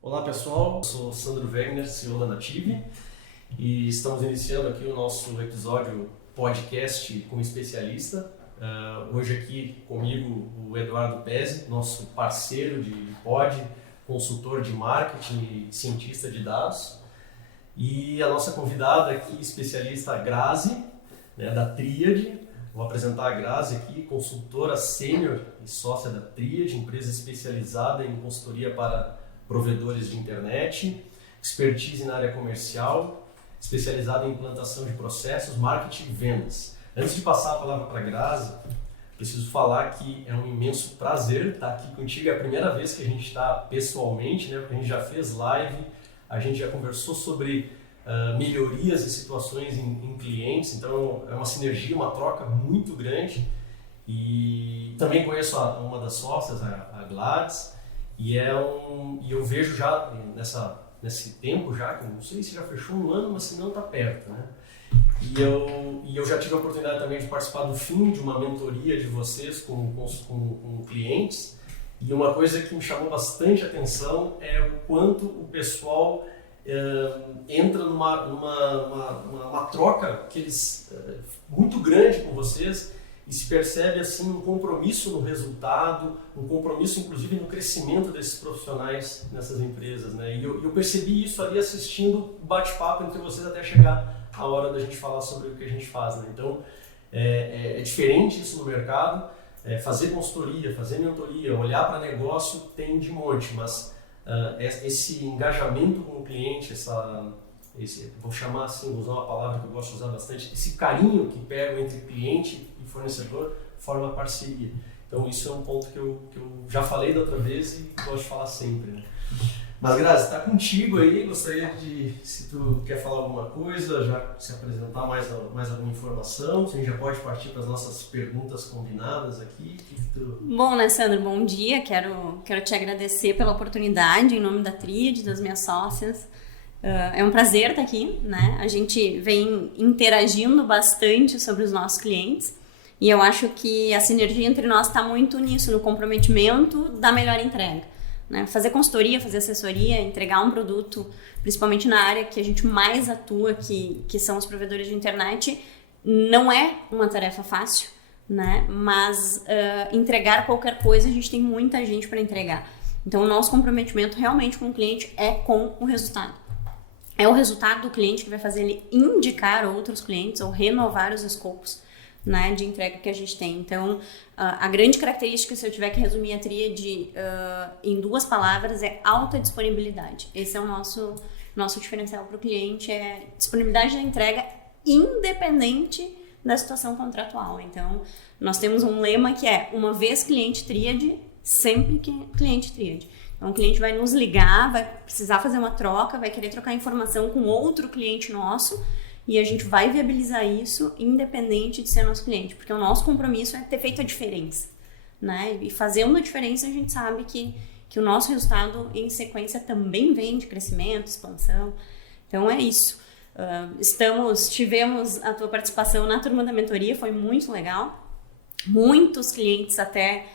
Olá pessoal, eu sou Sandro Wegner, CEO da Native, e estamos iniciando aqui o nosso episódio podcast como especialista. Hoje aqui comigo o Eduardo Pezzi, nosso parceiro de pod, consultor de marketing e cientista de dados. E a nossa convidada aqui, especialista, a Grazi, da Tríade. Vou apresentar a Grazi aqui, consultora sênior e sócia da Tríade, empresa especializada em consultoria para provedores de internet, expertise na área comercial, especializada em implantação de processos, marketing e vendas. Antes de passar a palavra para a Grazi, preciso falar que é um imenso prazer estar aqui contigo. É a primeira vez que a gente está pessoalmente, porque a gente já fez live, a gente já conversou sobre melhorias e situações em clientes, então é uma sinergia, uma troca muito grande. E também conheço uma das sócias, a Gladys, e eu vejo já nesse tempo já, que não sei se já fechou um ano, mas se não está perto, E eu já tive a oportunidade também de participar do fim de uma mentoria de vocês com clientes, e uma coisa que me chamou bastante atenção é o quanto o pessoal entra numa troca muito grande com vocês, e se percebe assim um compromisso no resultado, um compromisso inclusive no crescimento desses profissionais nessas empresas, E eu percebi isso ali assistindo o bate-papo entre vocês até chegar a hora da gente falar sobre o que a gente faz, Então é diferente isso no mercado. Fazer consultoria, fazer mentoria, olhar para negócio tem de monte, mas esse engajamento com o cliente, vou chamar assim, vou usar uma palavra que eu gosto de usar bastante, esse carinho que pega entre cliente e fornecedor forma parceria. Então isso é um ponto que eu já falei da outra vez e gosto de falar sempre, Mas Grazi, está contigo aí, gostaria de, se tu quer falar alguma coisa, já se apresentar mais alguma informação, se a gente já pode partir para as nossas perguntas combinadas aqui. Bom, Sandro, bom dia, quero te agradecer pela oportunidade em nome da Tríade, das minhas sócias. É um prazer estar aqui, A gente vem interagindo bastante sobre os nossos clientes e eu acho que a sinergia entre nós está muito nisso, no comprometimento da melhor entrega. Fazer consultoria, fazer assessoria, entregar um produto, principalmente na área que a gente mais atua, que são os provedores de internet, não é uma tarefa fácil, Mas entregar qualquer coisa, a gente tem muita gente para entregar. Então o nosso comprometimento realmente com o cliente é com o resultado. É o resultado do cliente que vai fazer ele indicar outros clientes ou renovar os escopos, de entrega que a gente tem. Então, a grande característica, se eu tiver que resumir a Tríade em 2 palavras, é alta disponibilidade. Esse é o nosso diferencial para o cliente, é disponibilidade da entrega independente da situação contratual. Então, nós temos um lema que é uma vez cliente Tríade, sempre cliente Tríade. Então, o cliente vai nos ligar, vai precisar fazer uma troca, vai querer trocar informação com outro cliente nosso e a gente vai viabilizar isso independente de ser nosso cliente, porque o nosso compromisso é ter feito a diferença, E fazendo a diferença, a gente sabe que o nosso resultado em sequência também vem de crescimento, expansão. Então, é isso. Tivemos a tua participação na turma da mentoria, foi muito legal. Muitos clientes até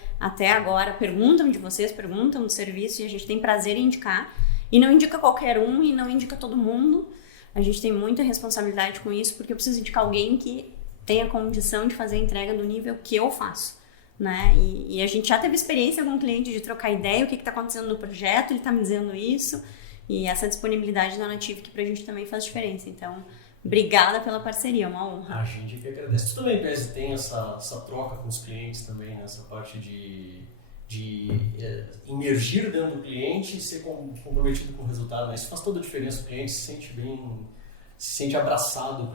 agora perguntam de vocês, perguntam do serviço e a gente tem prazer em indicar. E não indica qualquer um e não indica todo mundo. A gente tem muita responsabilidade com isso porque eu preciso indicar alguém que tenha condição de fazer a entrega do nível que eu faço, E a gente já teve experiência com o cliente de trocar ideia, o que está acontecendo no projeto, ele está me dizendo isso. E essa disponibilidade da Native que pra gente também faz diferença. Então, obrigada pela parceria, é uma honra. A gente que agradece. Tu também, Pezzi, tem essa troca com os clientes também, essa parte de emergir dentro do cliente e ser comprometido com o resultado, Isso faz toda a diferença. O cliente se sente bem, se sente abraçado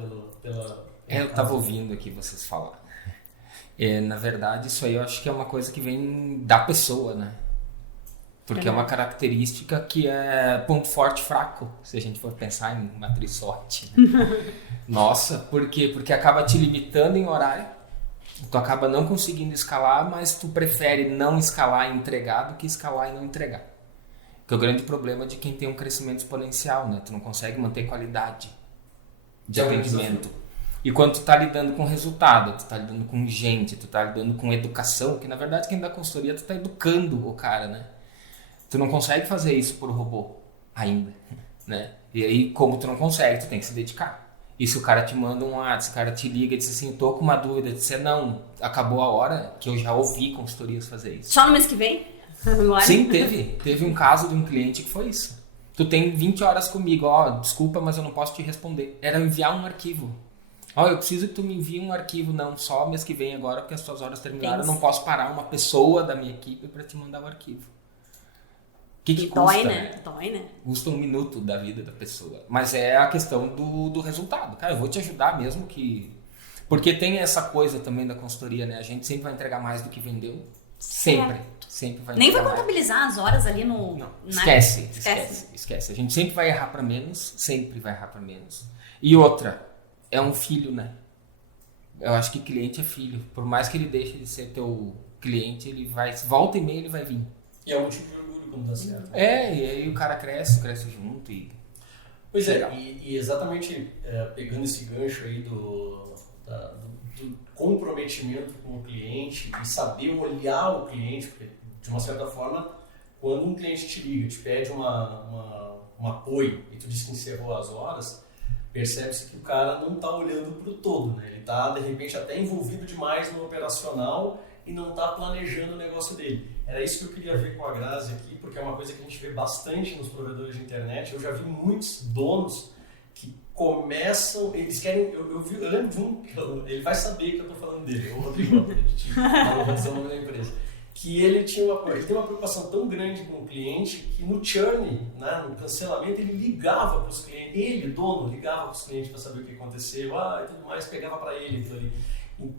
pela eu estava ouvindo aqui vocês falar. Na verdade, isso aí eu acho que é uma coisa que vem da pessoa, Porque é uma característica que é ponto forte e fraco, se a gente for pensar em matriz SWOT. Nossa, por quê? Porque acaba te limitando em horário, tu acaba não conseguindo escalar, mas tu prefere não escalar e entregar do que escalar e não entregar. Que é o grande problema de quem tem um crescimento exponencial, Tu não consegue manter qualidade. de atendimento. E quando tu tá lidando com resultado, tu tá lidando com gente, tu tá lidando com educação, que na verdade quem dá consultoria, tu tá educando o cara, né? Tu não consegue fazer isso por robô ainda, né? E aí, como tu não consegue, tu tem que se dedicar. E se o cara te manda um WhatsApp, o cara te liga e diz assim, tô com uma dúvida, diz não, acabou a hora, que eu já ouvi consultorias fazer isso. Só no mês que vem? Agora? Sim, teve um caso de um cliente que foi isso. Tu tem 20 horas comigo, desculpa, mas eu não posso te responder. Era enviar um arquivo. Eu preciso que tu me envie um arquivo, não, só mês que vem agora, porque as tuas horas terminaram, eu não posso parar uma pessoa da minha equipe para te mandar o arquivo. Que custa? Dói, né? Dói, né? Custa 1 minuto da vida da pessoa. Mas é a questão do resultado. Cara, eu vou te ajudar mesmo que... Porque tem essa coisa também da consultoria, né? A gente sempre vai entregar mais do que vendeu. Sempre. Sempre vai Nem vai entregar contabilizar as horas ali no... Não, na... esquece. A gente sempre vai errar para menos. Sempre vai errar para menos. E outra, é um filho, né? Eu acho que cliente é filho. Por mais que ele deixe de ser teu cliente, ele vai... Volta e meia ele vai vir. E é um motivo de orgulho quando dá certo. E aí o cara cresce junto e... Pois é, e exatamente pegando esse gancho aí do comprometimento com o cliente e saber olhar o cliente, porque de uma certa forma, quando um cliente te liga, te pede um apoio e tu diz que encerrou as horas, percebe-se que o cara não está olhando para o todo, né? Ele está, de repente, até envolvido demais no operacional e não está planejando o negócio dele. Era isso que eu queria ver com a Grazi aqui, porque é uma coisa que a gente vê bastante nos provedores de internet. Eu já vi muitos donos que começam, eles querem, eu lembro de um, ele vai saber que eu estou falando dele, o Rodrigo, não vou dizer o nome da empresa, que ele tem uma preocupação tão grande com o cliente que no churn, né, no cancelamento, ele ligava para os clientes, ele, dono, ligava para os clientes para saber o que aconteceu, e tudo mais, pegava para ele aquilo ali.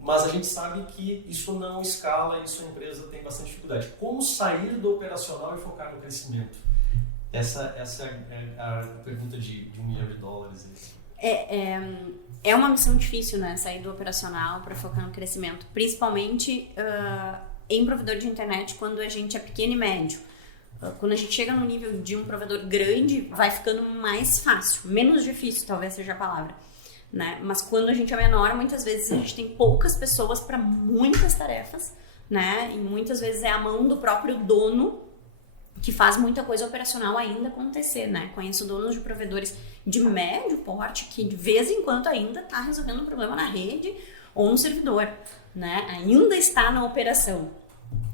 Mas a gente sabe que isso não escala, isso a empresa tem bastante dificuldade. Como sair do operacional e focar no crescimento? Essa é a pergunta de $1 milhão. É uma missão difícil, né? Sair do operacional para focar no crescimento. Principalmente em provedor de internet, quando a gente é pequeno e médio. Quando a gente chega no nível de um provedor grande, vai ficando mais fácil. Menos difícil, talvez seja a palavra. Né? Mas quando a gente é menor, muitas vezes a gente tem poucas pessoas para muitas tarefas, né? E muitas vezes é a mão do próprio dono que faz muita coisa operacional ainda acontecer, né? Conheço donos de provedores de médio porte que de vez em quando ainda está resolvendo um problema na rede ou no servidor, né? Ainda está na operação.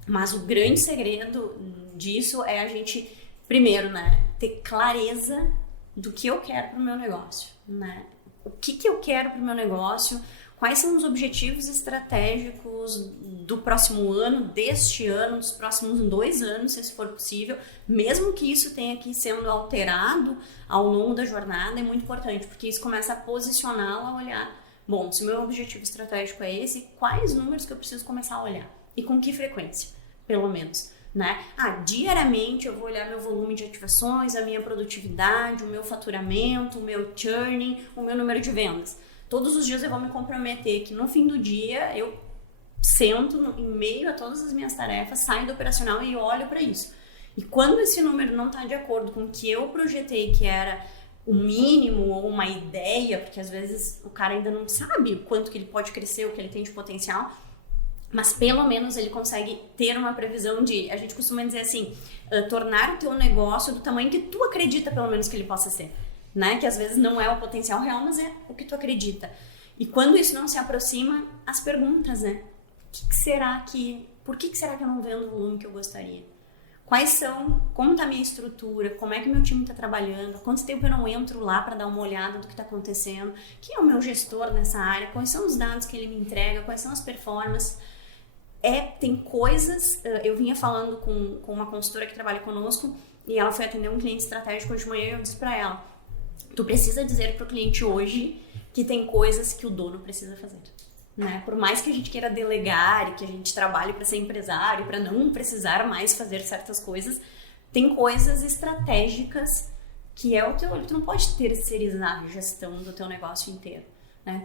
Mas o grande segredo disso é a gente, primeiro, né, ter clareza do que eu quero para o meu negócio, né? O que eu quero para o meu negócio, quais são os objetivos estratégicos do próximo ano, deste ano, dos próximos 2 anos, se for possível, mesmo que isso tenha que ir sendo alterado ao longo da jornada, é muito importante, porque isso começa a posicioná-lo a olhar, bom, se o meu objetivo estratégico é esse, quais números que eu preciso começar a olhar? E com que frequência, pelo menos? Né? Diariamente eu vou olhar meu volume de ativações, a minha produtividade, o meu faturamento, o meu churning, o meu número de vendas. Todos os dias eu vou me comprometer que no fim do dia eu sento em meio a todas as minhas tarefas, saio do operacional e olho para isso. E quando esse número não está de acordo com o que eu projetei, que era o mínimo ou uma ideia, porque às vezes o cara ainda não sabe o quanto que ele pode crescer, o que ele tem de potencial, mas pelo menos ele consegue ter uma previsão de, a gente costuma dizer assim, tornar o teu negócio do tamanho que tu acredita pelo menos que ele possa ser, né? Que às vezes não é o potencial real, mas é o que tu acredita. E quando isso não se aproxima, as perguntas, né? Por que será que eu não vendo o volume que eu gostaria? Quais são, como está a minha estrutura, como é que meu time está trabalhando, há quanto tempo eu não entro lá para dar uma olhada do que está acontecendo, quem é o meu gestor nessa área, quais são os dados que ele me entrega, quais são as performances. Tem coisas, eu vinha falando com uma consultora que trabalha conosco e ela foi atender um cliente estratégico hoje de manhã e eu disse para ela, tu precisa dizer para o cliente hoje que tem coisas que o dono precisa fazer, né? Por mais que a gente queira delegar e que a gente trabalhe para ser empresário, para não precisar mais fazer certas coisas, tem coisas estratégicas que é o teu, tu não pode terceirizar a gestão do teu negócio inteiro.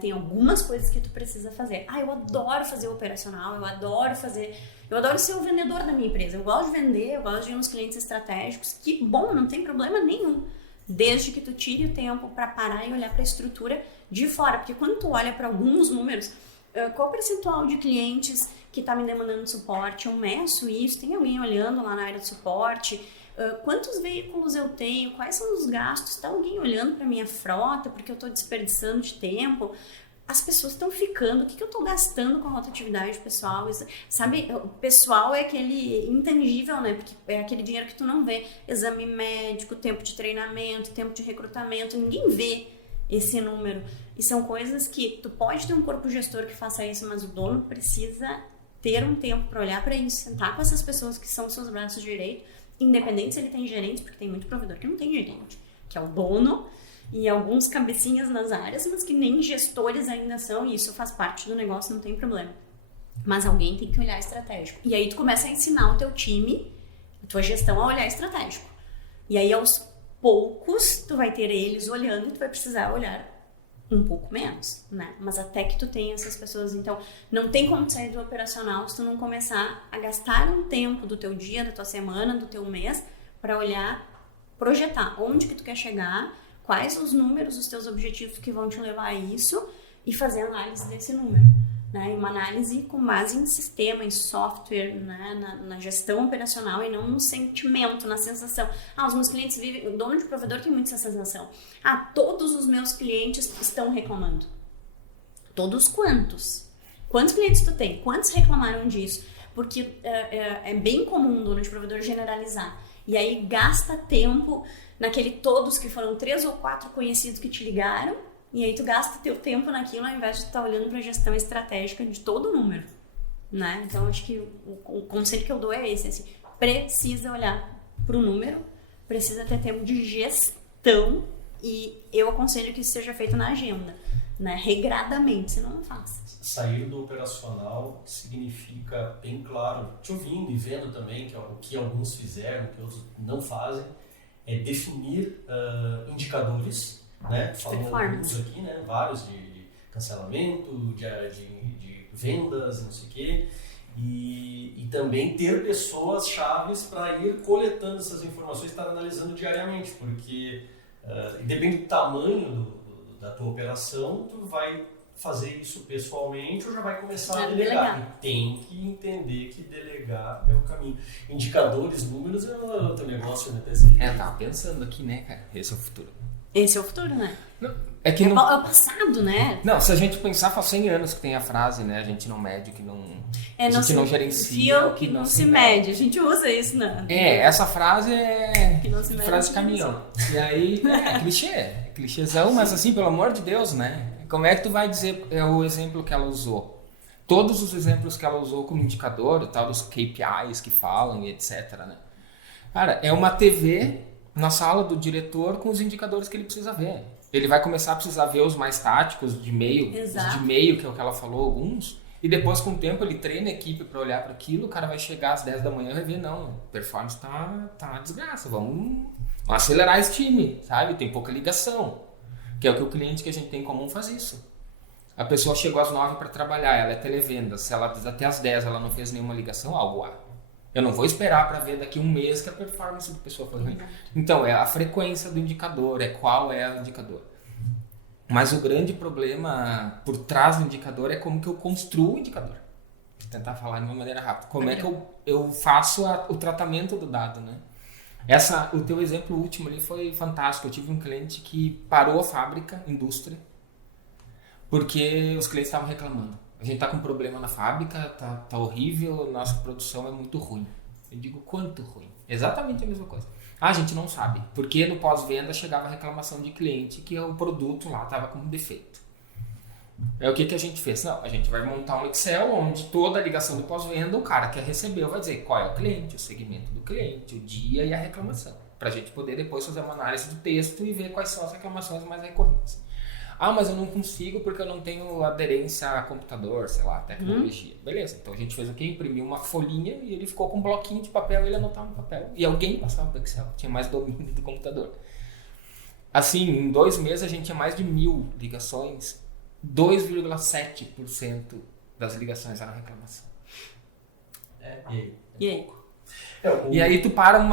Tem algumas coisas que tu precisa fazer. Eu adoro fazer o operacional, eu adoro ser o vendedor da minha empresa. Eu gosto de vender, eu gosto de ir nos clientes estratégicos. Que bom, não tem problema nenhum. Desde que tu tire o tempo para parar e olhar para a estrutura de fora, porque quando tu olha para alguns números, qual o percentual de clientes que está me demandando suporte? Eu meço isso, tem alguém olhando lá na área de suporte? Quantos veículos eu tenho? Quais são os gastos? Está alguém olhando para minha frota porque eu estou desperdiçando de tempo? As pessoas estão ficando, o que eu estou gastando com a rotatividade pessoal? Sabe, o pessoal é aquele intangível, né? Porque é aquele dinheiro que tu não vê. Exame médico, tempo de treinamento, tempo de recrutamento, ninguém vê esse número. E são coisas que tu pode ter um corpo gestor que faça isso, mas o dono precisa ter um tempo para olhar para isso, sentar com essas pessoas que são seus braços direitos, independente se ele tem gerente, porque tem muito provedor que não tem gerente, que é o dono, e alguns cabecinhas nas áreas, mas que nem gestores ainda são, e isso faz parte do negócio, não tem problema. Mas alguém tem que olhar estratégico. E aí tu começa a ensinar o teu time, a tua gestão a olhar estratégico. E aí aos poucos tu vai ter eles olhando e tu vai precisar olhar um pouco menos, né? Mas até que tu tenha essas pessoas, então não tem como sair do operacional se tu não começar a gastar um tempo do teu dia, da tua semana, do teu mês, para olhar, projetar onde que tu quer chegar, quais os números, os teus objetivos que vão te levar a isso e fazer análise desse número, né? E uma análise com base em sistema, em software, né? Na gestão operacional e não no sentimento, na sensação. Os meus clientes vivem... O dono de provedor tem muito essa sensação. Todos os meus clientes estão reclamando. Todos quantos? Quantos clientes tu tem? Quantos reclamaram disso? Porque é bem comum o dono de provedor generalizar. E aí gasta tempo naquele todos que foram 3 ou 4 conhecidos que te ligaram, e aí tu gasta teu tempo naquilo ao invés de estar olhando para a gestão estratégica de todo o número, né? Então acho que o conselho que eu dou é esse, assim, precisa olhar para o número, precisa ter tempo de gestão, e eu aconselho que isso seja feito na agenda, né? Regradamente, senão não faça. Sair do operacional significa, bem claro, te ouvindo e vendo também que o que alguns fizeram, que outros não fazem, é definir indicadores, né? Falamos alguns aqui, né? Vários de cancelamento, de vendas, não sei o quê, e também ter pessoas chaves para ir coletando essas informações, estar analisando diariamente, porque depende do tamanho da tua operação, tu vai fazer isso pessoalmente ou já vai começar a delegar. E tem que entender que delegar é o caminho. Indicadores, números é outro negócio, né? Tava pensando aqui, né, cara? Esse é o futuro. Esse é o futuro, né? Não, é o passado, né? Não, se a gente pensar, faz 100 anos que tem a frase, né? A gente não mede, que não... a gente não gerencia, o que não se mede. A gente usa isso, né? Essa frase é que não se mede, frase de caminhão. E aí, é clichêzão, mas assim, pelo amor de Deus, né? Como é que tu vai dizer o exemplo que ela usou? Todos os exemplos que ela usou como indicador, o tal dos KPIs que falam e etc, né? Cara, é uma TV na sala do diretor com os indicadores que ele precisa ver. Ele vai começar a precisar ver os mais táticos de meio, Exato. De meio, que é o que ela falou, alguns, e depois com o tempo ele treina a equipe para olhar para aquilo, o cara vai chegar às 10 da manhã e vai ver, não, performance tá uma desgraça, vamos acelerar esse time, sabe? Tem pouca ligação. Que é o que o cliente que a gente tem em comum faz isso. A pessoa chegou às 9 para trabalhar, ela é televenda, se ela até às 10 ela não fez nenhuma ligação, algo há. Eu não vou esperar para ver daqui um mês que a performance da pessoa foi ruim. Então, é a frequência do indicador, é qual é o indicador. Mas o grande problema por trás do indicador é como que eu construo o indicador. Vou tentar falar de uma maneira rápida. Como é que eu faço o tratamento do dado, né? O teu exemplo último ali foi fantástico. Eu tive um cliente que parou a fábrica, indústria, porque os clientes estavam reclamando. A gente tá com problema na fábrica, tá horrível, nossa produção é muito ruim. Eu digo, quanto ruim? Exatamente a mesma coisa. A gente não sabe, porque no pós-venda chegava a reclamação de cliente que o produto lá estava com defeito. O que a gente fez? Não, a gente vai montar um Excel onde toda a ligação do pós-venda, o cara que recebeu vai dizer qual é o cliente, o segmento do cliente, o dia e a reclamação. Para a gente poder depois fazer uma análise do texto e ver quais são as reclamações mais recorrentes. Mas eu não consigo porque eu não tenho aderência a computador, sei lá, tecnologia. Beleza, então a gente fez o quê? Imprimiu uma folhinha e ele ficou com um bloquinho de papel e ele anotava no papel. E alguém passava para o Excel, tinha mais domínio do computador. Assim, em 2 meses a gente tinha mais de 1.000 ligações, 2,7% das ligações eram reclamação. E aí? E aí tu para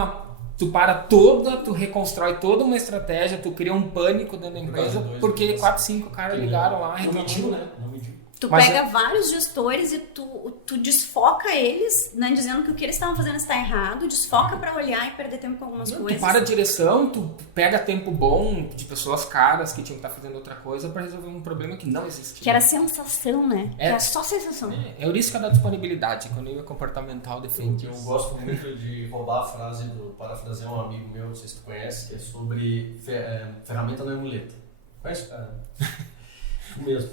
tu reconstrói toda uma estratégia, tu cria um pânico dentro da empresa, porque 4, 5 caras ligaram lá Não mediu, reclamando. né? Não mediu. Tu pega vários gestores e tu desfoca eles, né, dizendo que o que eles estavam fazendo está errado, desfoca pra olhar e perder tempo com algumas coisas. Tu para a direção, tu pega tempo bom de pessoas caras que tinham que estar fazendo outra coisa pra resolver um problema que não existia. Que era sensação, né? Que era só sensação. É heurística da disponibilidade, quando eu comportamental defende. Eu gosto muito de roubar a frase parafrasear um amigo meu, não sei se tu conhece, que é sobre ferramenta não é muleta. Conhece, cara? Mesmo.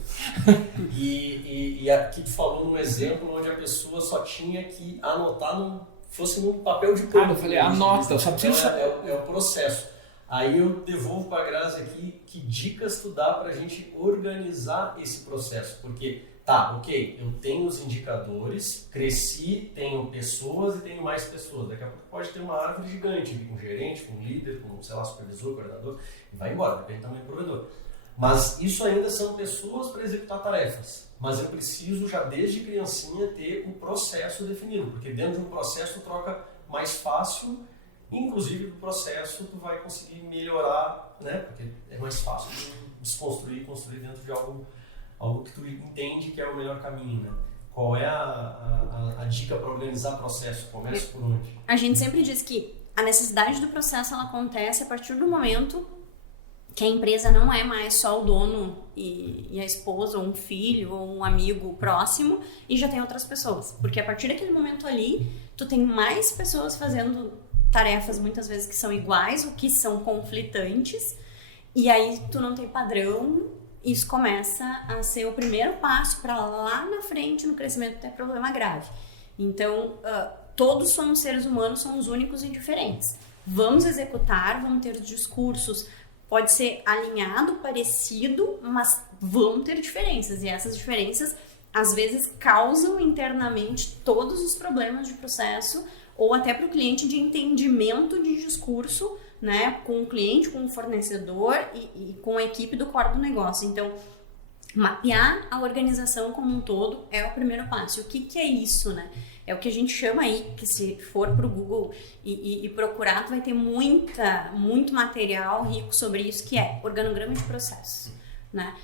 E aqui tu falou num exemplo onde a pessoa só tinha que anotar fosse num papel de pano. Eu falei, anota, eu só preciso... É o processo. Aí eu devolvo para a Grazi aqui que dicas tu dá para a gente organizar esse processo. Porque, eu tenho os indicadores, cresci, tenho pessoas e tenho mais pessoas. Daqui a pouco pode ter uma árvore gigante, com um gerente, com um líder, com, supervisor, coordenador, e vai embora, depende do tamanho do provedor. Mas isso ainda são pessoas para executar tarefas. Mas eu preciso já desde criancinha ter um processo definido, porque dentro de um processo tu troca mais fácil, inclusive do processo tu vai conseguir melhorar, né? Porque é mais fácil de desconstruir e construir dentro de algo que tu entende que é o melhor caminho, né? Qual é a dica para organizar processo? Começa por onde? A gente sempre diz que a necessidade do processo ela acontece a partir do momento que a empresa não é mais só o dono e a esposa, ou um filho, ou um amigo próximo, e já tem outras pessoas. Porque a partir daquele momento ali, tu tem mais pessoas fazendo tarefas muitas vezes que são iguais ou que são conflitantes, e aí tu não tem padrão, isso começa a ser o primeiro passo para lá na frente no crescimento ter problema grave. Então, todos somos seres humanos, somos únicos e diferentes. Vamos executar, vamos ter os discursos. Pode ser alinhado, parecido, mas vão ter diferenças. E essas diferenças, às vezes, causam internamente todos os problemas de processo ou até para o cliente de entendimento de discurso, né? Com o cliente, com o fornecedor e com a equipe do core do negócio. Então, mapear a organização como um todo é o primeiro passo. O que é isso, né? É o que a gente chama aí, que se for pro Google e procurar, tu vai ter muito material rico sobre isso, que é organograma de processo, né?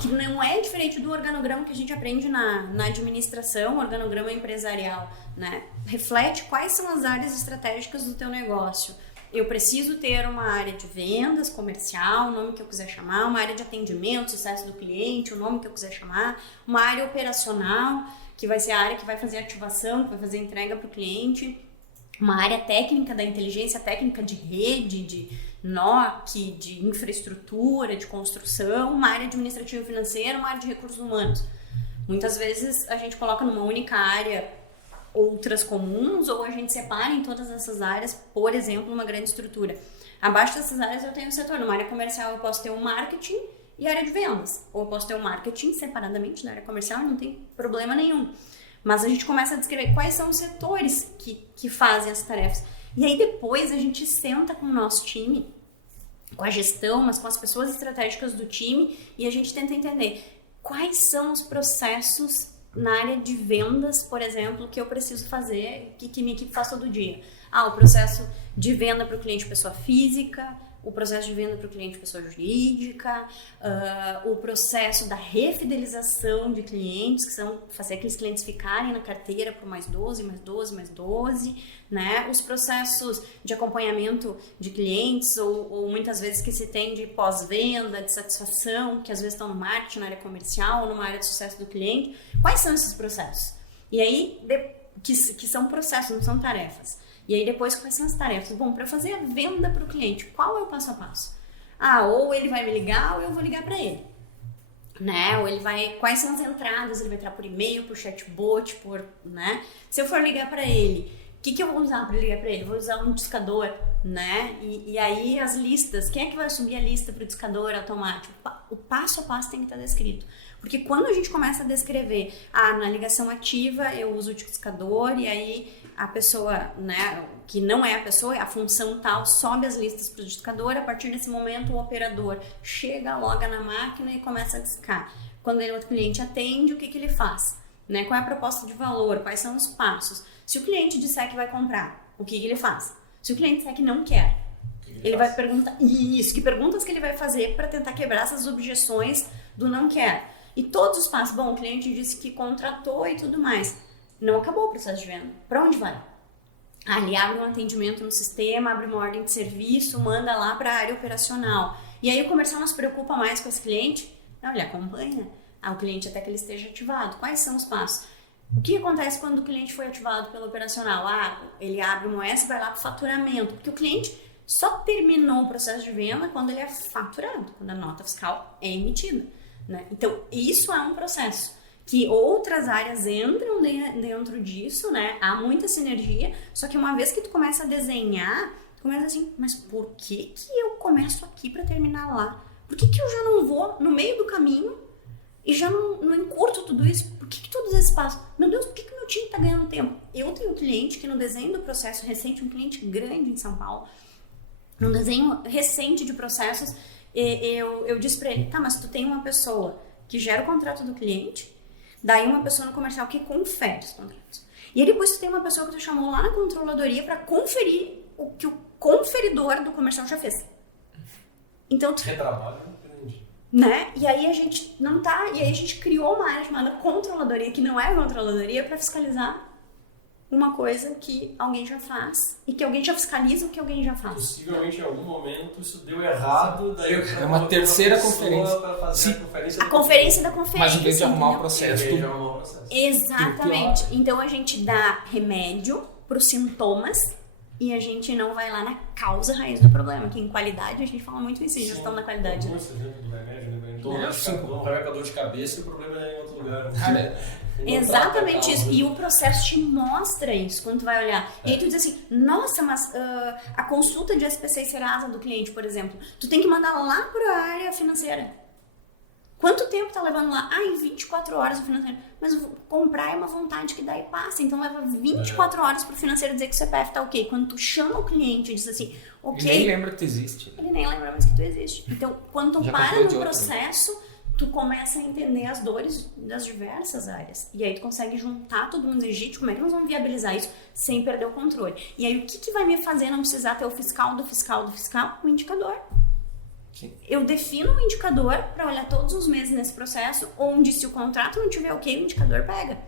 Que não é diferente do organograma que a gente aprende na administração, organograma empresarial, né? Reflete quais são as áreas estratégicas do teu negócio. Eu preciso ter uma área de vendas, comercial, o nome que eu quiser chamar, uma área de atendimento, sucesso do cliente, o nome que eu quiser chamar, uma área operacional, que vai ser a área que vai fazer ativação, que vai fazer entrega para o cliente, uma área técnica da inteligência técnica de rede, de NOC, de infraestrutura, de construção, uma área administrativa e financeira, uma área de recursos humanos. Muitas vezes a gente coloca numa única área outras comuns, ou a gente separa em todas essas áreas, por exemplo, uma grande estrutura. Abaixo dessas áreas eu tenho um setor. Numa área comercial eu posso ter um marketing e área de vendas. Ou eu posso ter um marketing separadamente na área comercial, não tem problema nenhum. Mas a gente começa a descrever quais são os setores que fazem as tarefas. E aí depois a gente senta com o nosso time, com a gestão, mas com as pessoas estratégicas do time, e a gente tenta entender quais são os processos na área de vendas, por exemplo, que eu preciso fazer, que minha equipe faz todo dia. O processo de venda para o cliente pessoa física, o processo de venda para o cliente pessoa jurídica, o processo da refidelização de clientes, que são fazer aqueles clientes ficarem na carteira por mais 12, mais 12, mais 12, né? Os processos de acompanhamento de clientes, ou muitas vezes que se tem de pós-venda, de satisfação, que às vezes estão no marketing, na área comercial, ou numa área de sucesso do cliente. Quais são esses processos? E aí, que são processos, não são tarefas. E aí depois quais são as tarefas? Bom, para eu fazer a venda para o cliente, qual é o passo a passo? Ou ele vai me ligar ou eu vou ligar para ele, né? Ou ele vai, quais são as entradas? Ele vai entrar por e-mail, por chatbot, né? Se eu for ligar para ele, o que eu vou usar para ligar para ele? Vou usar um discador, né? E aí as listas, quem é que vai subir a lista para o discador automático? O passo a passo tem que estar descrito. Porque quando a gente começa a descrever, na ligação ativa eu uso o discador e aí a pessoa, né, que não é a pessoa, a função tal, sobe as listas para o discador, a partir desse momento o operador chega, loga na máquina e começa a discar. Quando o cliente atende, o que ele faz? Né? Qual é a proposta de valor? Quais são os passos? Se o cliente disser que vai comprar, o que ele faz? Se o cliente disser que não quer, ele vai faz? perguntar isso, que perguntas que ele vai fazer para tentar quebrar essas objeções do não quer. E todos os passos, bom, o cliente disse que contratou e tudo mais. Não acabou o processo de venda. Para onde vai? Ele abre um atendimento no sistema, abre uma ordem de serviço, manda lá para a área operacional. E aí o comercial não se preocupa mais com esse cliente? Não, ele acompanha o cliente até que ele esteja ativado. Quais são os passos? O que acontece quando o cliente foi ativado pelo operacional? Ele abre um OS e vai lá para o faturamento, porque o cliente só terminou o processo de venda quando ele é faturado, quando a nota fiscal é emitida, né? Então, isso é um processo que outras áreas entram dentro disso, né? Há muita sinergia, só que uma vez que tu começa a desenhar, tu começa assim, mas por que eu começo aqui para terminar lá? Por que eu já não vou no meio do caminho e já não encurto tudo isso? Por que todos esses passos? Meu Deus, por que meu time está ganhando tempo? Eu tenho um cliente que no desenho do processo recente, um cliente grande em São Paulo, no desenho recente de processos, eu disse para ele, tá, mas tu tem uma pessoa que gera o contrato do cliente, daí uma pessoa no comercial que confere os contratos. E aí depois tu tem uma pessoa que tu chamou lá na controladoria para conferir o que o conferidor do comercial já fez. Então tu... Retrabalho grande. Né? E aí a gente não tá... E aí a gente criou uma área chamada controladoria, que não é controladoria, para fiscalizar uma coisa que alguém já faz e que alguém já fiscaliza o que alguém já faz. Possivelmente em algum momento isso deu errado, daí eu É uma terceira conferência. Para fazer A conferência da conferência. Mas em vez de arrumar o entendeu? processo, Exatamente. Então a gente dá remédio para os sintomas e a gente não vai lá na causa raiz do problema, que em qualidade a gente fala muito isso, em gestão da qualidade. Esse exemplo do remédio, né? Então, um remédio com dor de cabeça e o problema é em outro lugar. Exatamente isso. E o processo te mostra isso quando tu vai olhar. E aí tu diz assim, nossa, mas a consulta de SPC e Serasa do cliente, por exemplo, tu tem que mandar lá para a área financeira. Quanto tempo tá levando lá? Em 24 horas o financeiro. Mas comprar é uma vontade que dá e passa. Então leva 24 horas pro financeiro dizer que o CPF tá ok. Quando tu chama o cliente e diz assim, ok. Ele nem lembra que tu existe. Ele nem lembra mais que tu existe. Então, quando tu Já para no de processo, tu começa a entender as dores das diversas áreas. E aí tu consegue juntar todo mundo e dizer, como é que nós vamos viabilizar isso sem perder o controle? E aí o que vai me fazer não precisar ter o fiscal do fiscal do fiscal? O indicador. Sim. Eu defino um indicador para olhar todos os meses nesse processo, onde se o contrato não tiver ok, o indicador pega.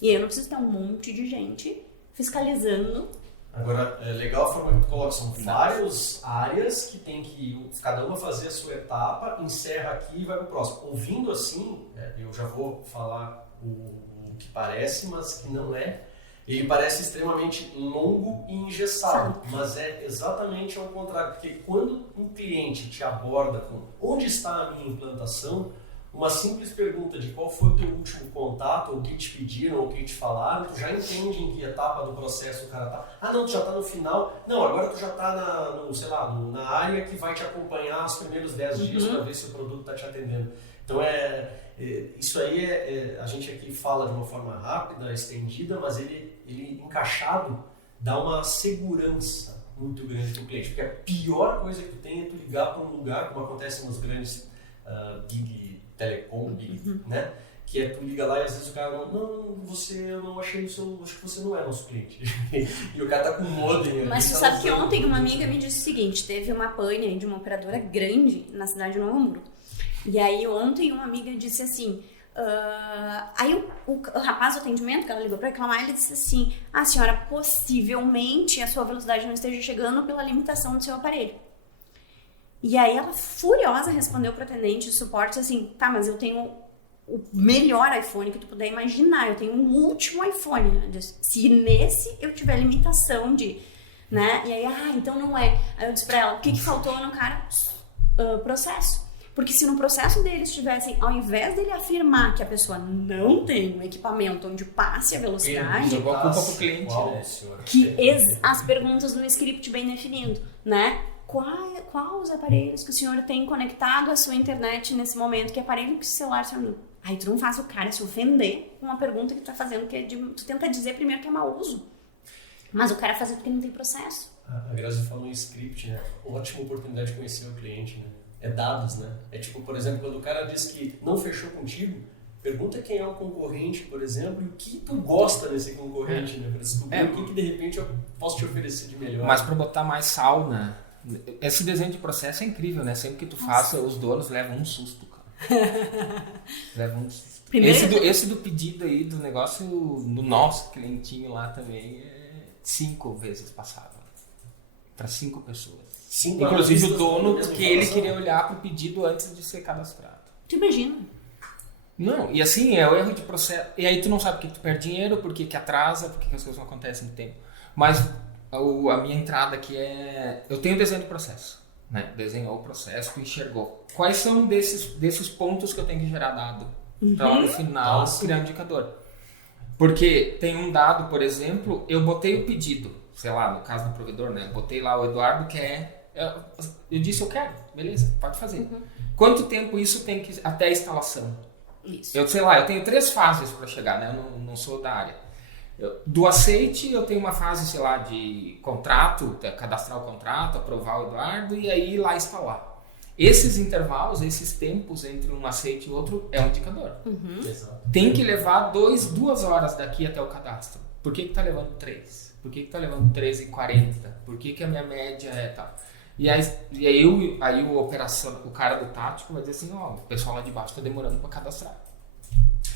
E aí eu não preciso ter um monte de gente fiscalizando. Agora, é legal a forma que tu coloca, são várias áreas que tem que cada uma fazer a sua etapa, encerra aqui e vai pro próximo. Ouvindo assim, eu já vou falar o que parece, mas que não é. Ele parece extremamente longo e engessado, mas é exatamente ao contrário, porque quando um cliente te aborda com onde está a minha implantação, uma simples pergunta de qual foi o teu último contato, ou o que te pediram, ou o que te falaram, tu já entende em que etapa do processo o cara tá. Não, tu já tá no final. Não, agora tu já tá na área que vai te acompanhar os primeiros 10 dias para ver se o produto tá te atendendo. Então isso aí a gente aqui fala de uma forma rápida, estendida, mas ele encaixado dá uma segurança muito grande para o cliente, porque a pior coisa que tu tem é tu ligar para um lugar, como acontece nos grandes Big Telecom, né? Que é tu liga lá e às vezes o cara eu não achei isso, acho que você não é nosso cliente. E o cara tá com um modem. Mas tu sabe que ontem uma amiga me disse o seguinte, teve uma pane de uma operadora grande na cidade de Novo Hamburgo. E aí ontem uma amiga disse assim, aí o rapaz do atendimento, que ela ligou para reclamar, ele disse assim, senhora, possivelmente a sua velocidade não esteja chegando pela limitação do seu aparelho. E aí ela, furiosa, respondeu para o atendente de suporte assim, tá, mas eu tenho o melhor iPhone que tu puder imaginar, eu tenho o último iPhone, né? Se nesse eu tiver limitação de, né, e aí, então não é. Aí eu disse pra ela, o que faltou no cara? Processo. Porque se no processo deles tivessem, ao invés dele afirmar que a pessoa não tem um equipamento onde passe a velocidade, jogou a culpa pro cliente, né? Que as perguntas no script bem definido, né? Qual os aparelhos que o senhor tem conectado à sua internet nesse momento? Que aparelho que o celular o senhor não... Aí tu não faz o cara se ofender com uma pergunta que tu tá fazendo, que tu tenta dizer primeiro que é mau uso. Mas o cara faz porque não tem processo. A Grazi falou em script, né? Ótima oportunidade de conhecer o cliente, né? É dados, né? É tipo, por exemplo, quando o cara diz que não fechou contigo, Pergunta quem é o concorrente, por exemplo, e o que tu gosta nesse concorrente, né? Para descobrir o que de repente eu posso te oferecer de melhor. Mas para botar mais sal, né? Esse desenho de processo é incrível, né? Sempre que tu faça, os donos levam um susto, cara. Levam um susto. Esse do pedido aí, do negócio, no nosso clientinho lá também, é 5 vezes passado. Para 5 pessoas. 5 Inclusive o dono, que ele queria olhar pro pedido antes de ser cadastrado. Tu imagina? Não, e assim, é o erro de processo. E aí tu não sabe porque tu perde dinheiro, porque que atrasa, porque que as coisas não acontecem no tempo. Mas a minha entrada aqui é... Eu tenho desenho de processo, né? Desenhou o processo, tu enxergou. Quais são desses pontos que eu tenho que gerar dado? Pra lá no final criar um indicador. Porque tem um dado, por exemplo, eu botei o pedido, sei lá, no caso do provedor, né? Botei lá o Eduardo quer... Eu disse eu quero, beleza, pode fazer. Quanto tempo isso tem que... até a instalação? Isso. Eu sei lá, eu tenho 3 fases para chegar, né? Eu não sou da área. Do aceite, eu tenho uma fase, sei lá, de contrato, cadastrar o contrato, aprovar o Eduardo e aí ir lá instalar. Esses intervalos, esses tempos entre um aceite e outro é um indicador. Tem que levar 2 horas daqui até o cadastro. Por que tá levando 3? Por que tá levando 3h40? Por que a minha média é tal? E aí o cara do tático vai dizer assim, ó, o pessoal lá de baixo tá demorando para cadastrar.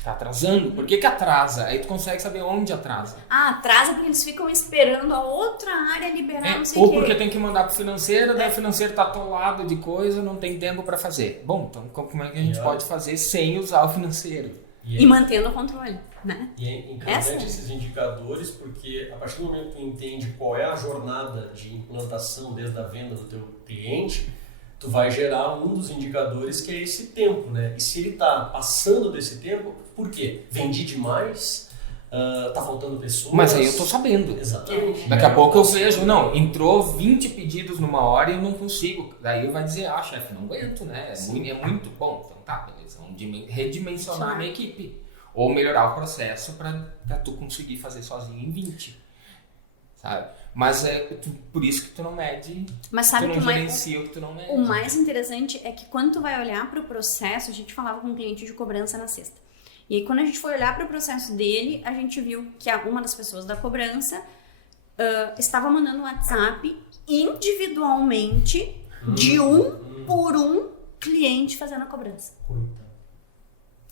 Tá atrasando. Por que atrasa? Aí tu consegue saber onde atrasa. Atrasa porque eles ficam esperando a outra área liberar, não sei o Ou quê. porque tem que mandar pro financeiro, daí o financeiro tá atolado de coisa, não tem tempo para fazer. Bom, então como é que a gente pode fazer sem usar o financeiro? E mantendo o controle, né? E é importante esses indicadores, porque a partir do momento que tu entende qual é a jornada de implantação desde a venda do teu cliente, tu vai gerar um dos indicadores que é esse tempo, né? E se ele está passando desse tempo, por quê? Vendi demais? Tá faltando pessoas? Mas aí eu tô sabendo. Exatamente. Daqui a pouco eu vejo, não, entrou 20 pedidos numa hora e eu não consigo. Daí vai dizer, chefe, não aguento, né? É muito bom. Então tá, beleza. Vamos redimensionar a minha equipe. Ou melhorar o processo para tu conseguir fazer sozinho em 20. Sabe? Mas por isso que tu não mede, mas sabe tu que não gerencia o que tu não mede. O mais interessante é que quando tu vai olhar para o processo, a gente falava com um cliente de cobrança na sexta. E aí quando a gente foi olhar para o processo dele, a gente viu que uma das pessoas da cobrança estava mandando WhatsApp individualmente de um por um cliente fazendo a cobrança. Coitado.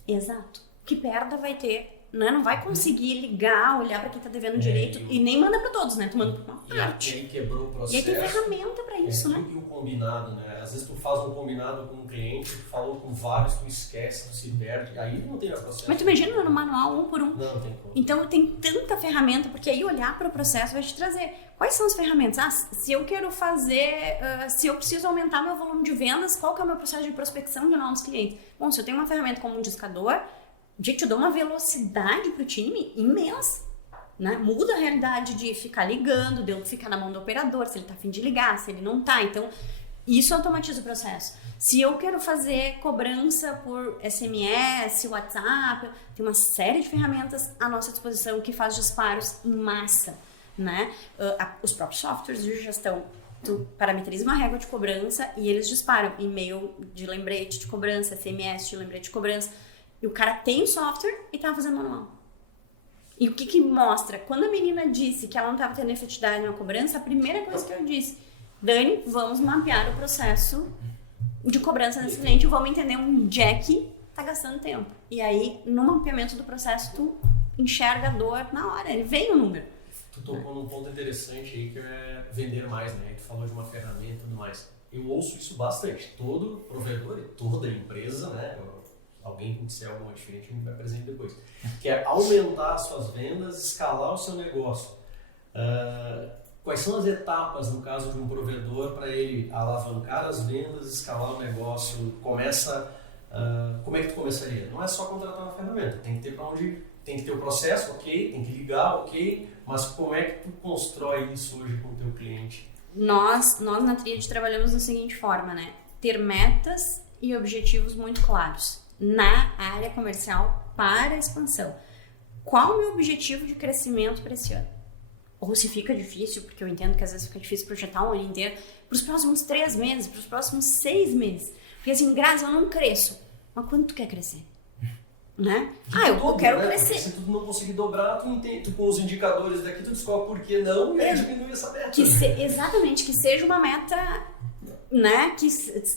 Exato. Que perda vai ter? Né? Não vai conseguir ligar, olhar para quem tá devendo direito e nem manda para todos, né? Tu manda pra uma parte. E aí quebrou o processo. E aí tem ferramenta para isso, né? E o combinado, né? Às vezes tu faz um combinado com um cliente, tu falou com vários, tu esquece, tu se perde, aí não tem processo. Mas tu imagina no manual 1 por 1. Não tem como. Então tem tanta ferramenta, porque aí olhar para o processo vai te trazer. Quais são as ferramentas? Se eu quero fazer, se eu preciso aumentar meu volume de vendas, qual que é o meu processo de prospecção de novos clientes? Bom, se eu tenho uma ferramenta como um discador, gente, eu dou uma velocidade pro time imensa, né? Muda a realidade de ficar ligando, de eu ficar na mão do operador, se ele tá a fim de ligar, se ele não tá. Então, isso automatiza o processo. Se eu quero fazer cobrança por SMS, WhatsApp, tem uma série de ferramentas à nossa disposição que faz disparos em massa, né? Os próprios softwares de gestão, tu parametriza uma régua de cobrança e eles disparam e-mail de lembrete de cobrança, SMS de lembrete de cobrança. E o cara tem o software e tava fazendo manual. E o que mostra? Quando a menina disse que ela não tava tendo efetividade na cobrança, a primeira coisa que eu disse, Dani, vamos mapear o processo de cobrança desse cliente, vamos entender onde é que tá gastando tempo. E aí, no mapeamento do processo, tu enxerga a dor na hora, ele vem o número. Tu tocou num ponto interessante aí que é vender mais, né? Tu falou de uma ferramenta e tudo mais. Eu ouço isso bastante. Todo provedor e toda empresa, né? Alguém que disser alguma diferente, a gente vai presente depois. Que é aumentar as suas vendas, escalar o seu negócio. Quais são as etapas, no caso de um provedor, para ele alavancar as vendas, escalar o negócio? Como é que tu começaria? Não é só contratar uma ferramenta, tem que ter para onde, tem que ter o processo, ok, tem que ligar, ok, mas como é que tu constrói isso hoje com o teu cliente? Nós na Tríade trabalhamos da seguinte forma, né? Ter metas e objetivos muito claros na área comercial para a expansão. Qual o meu objetivo de crescimento para esse ano? Ou se fica difícil, porque eu entendo que às vezes fica difícil projetar um ano inteiro, para os próximos 3 meses, para os próximos 6 meses. Porque assim, Grazi, eu não cresço. Mas quanto tu quer crescer? né? Eu quero crescer. Se tu não conseguir dobrar, tu com os indicadores daqui, tu descobre por que não e aí diminui essa meta. Exatamente, que seja uma meta, né, que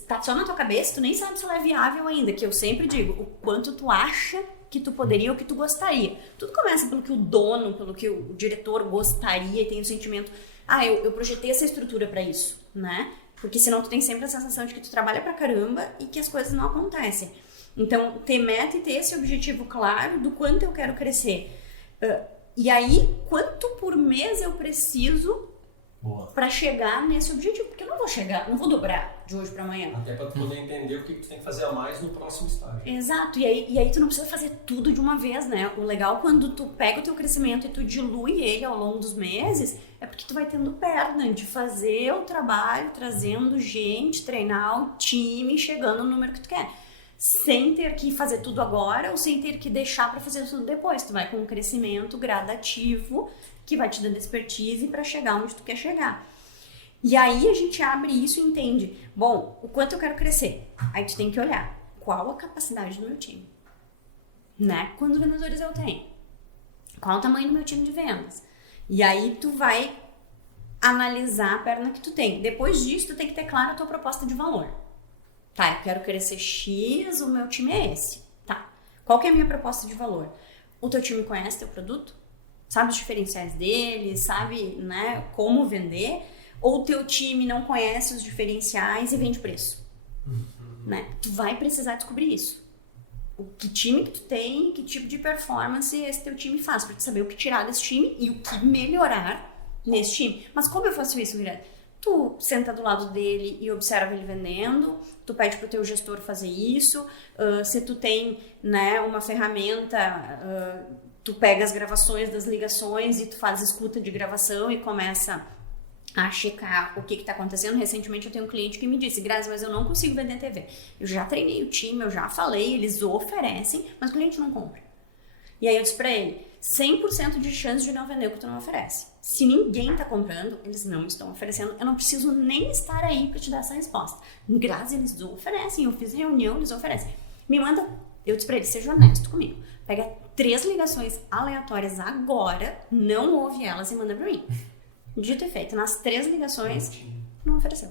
tá só na tua cabeça, tu nem sabe se ela é viável ainda, que eu sempre digo, o quanto tu acha que tu poderia ou que tu gostaria. Tudo começa pelo que o dono, pelo que o diretor gostaria e tem o sentimento, eu projetei essa estrutura para isso, né? Porque senão tu tem sempre a sensação de que tu trabalha pra caramba e que as coisas não acontecem. Então, ter meta e ter esse objetivo claro do quanto eu quero crescer. E aí, quanto por mês eu preciso para chegar nesse objetivo? Porque eu não vou dobrar de hoje para amanhã. Até para tu poder entender o que tu tem que fazer a mais no próximo estágio. Exato. E aí tu não precisa fazer tudo de uma vez, né? O legal quando tu pega o teu crescimento e tu dilui ele ao longo dos meses, é porque tu vai tendo perna de fazer o trabalho, trazendo gente, treinar o time, chegando no número que tu quer. Sem ter que fazer tudo agora ou sem ter que deixar para fazer tudo depois. Tu vai com um crescimento gradativo que vai te dando expertise para chegar onde tu quer chegar. E aí a gente abre isso e entende, bom, o quanto eu quero crescer? Aí tu tem que olhar, qual a capacidade do meu time? Né? Quantos vendedores eu tenho? Qual o tamanho do meu time de vendas? E aí tu vai analisar a perna que tu tem. Depois disso, tu tem que ter clara a tua proposta de valor. Tá, eu quero crescer X, o meu time é esse. Tá, qual que é a minha proposta de valor? O teu time conhece teu produto? Sabe os diferenciais dele? Sabe, né, como vender? Ou o teu time não conhece os diferenciais e vende preço? Né? Tu vai precisar descobrir isso. Que time que tu tem, que tipo de performance esse teu time faz, pra tu saber o que tirar desse time e o que melhorar nesse time. Mas como eu faço isso, Guilherme? Tu senta do lado dele e observa ele vendendo, tu pede pro teu gestor fazer isso, se tu tem, né, uma ferramenta, tu pega as gravações das ligações e tu faz escuta de gravação e começa a checar o que está acontecendo. Recentemente eu tenho um cliente que me disse, Grazi, mas eu não consigo vender TV. Eu já treinei o time, eu já falei, eles oferecem, mas o cliente não compra. E aí eu disse pra ele, 100% de chance de não vender o que tu não oferece. Se ninguém tá comprando, eles não estão oferecendo, eu não preciso nem estar aí pra te dar essa resposta. Graças, eles oferecem, eu fiz reunião, eles oferecem. Me manda, eu disse pra ele, seja honesto comigo. Pega 3 ligações aleatórias agora, não ouve elas e manda pra mim. Dito e feito, nas 3 ligações, não ofereceu.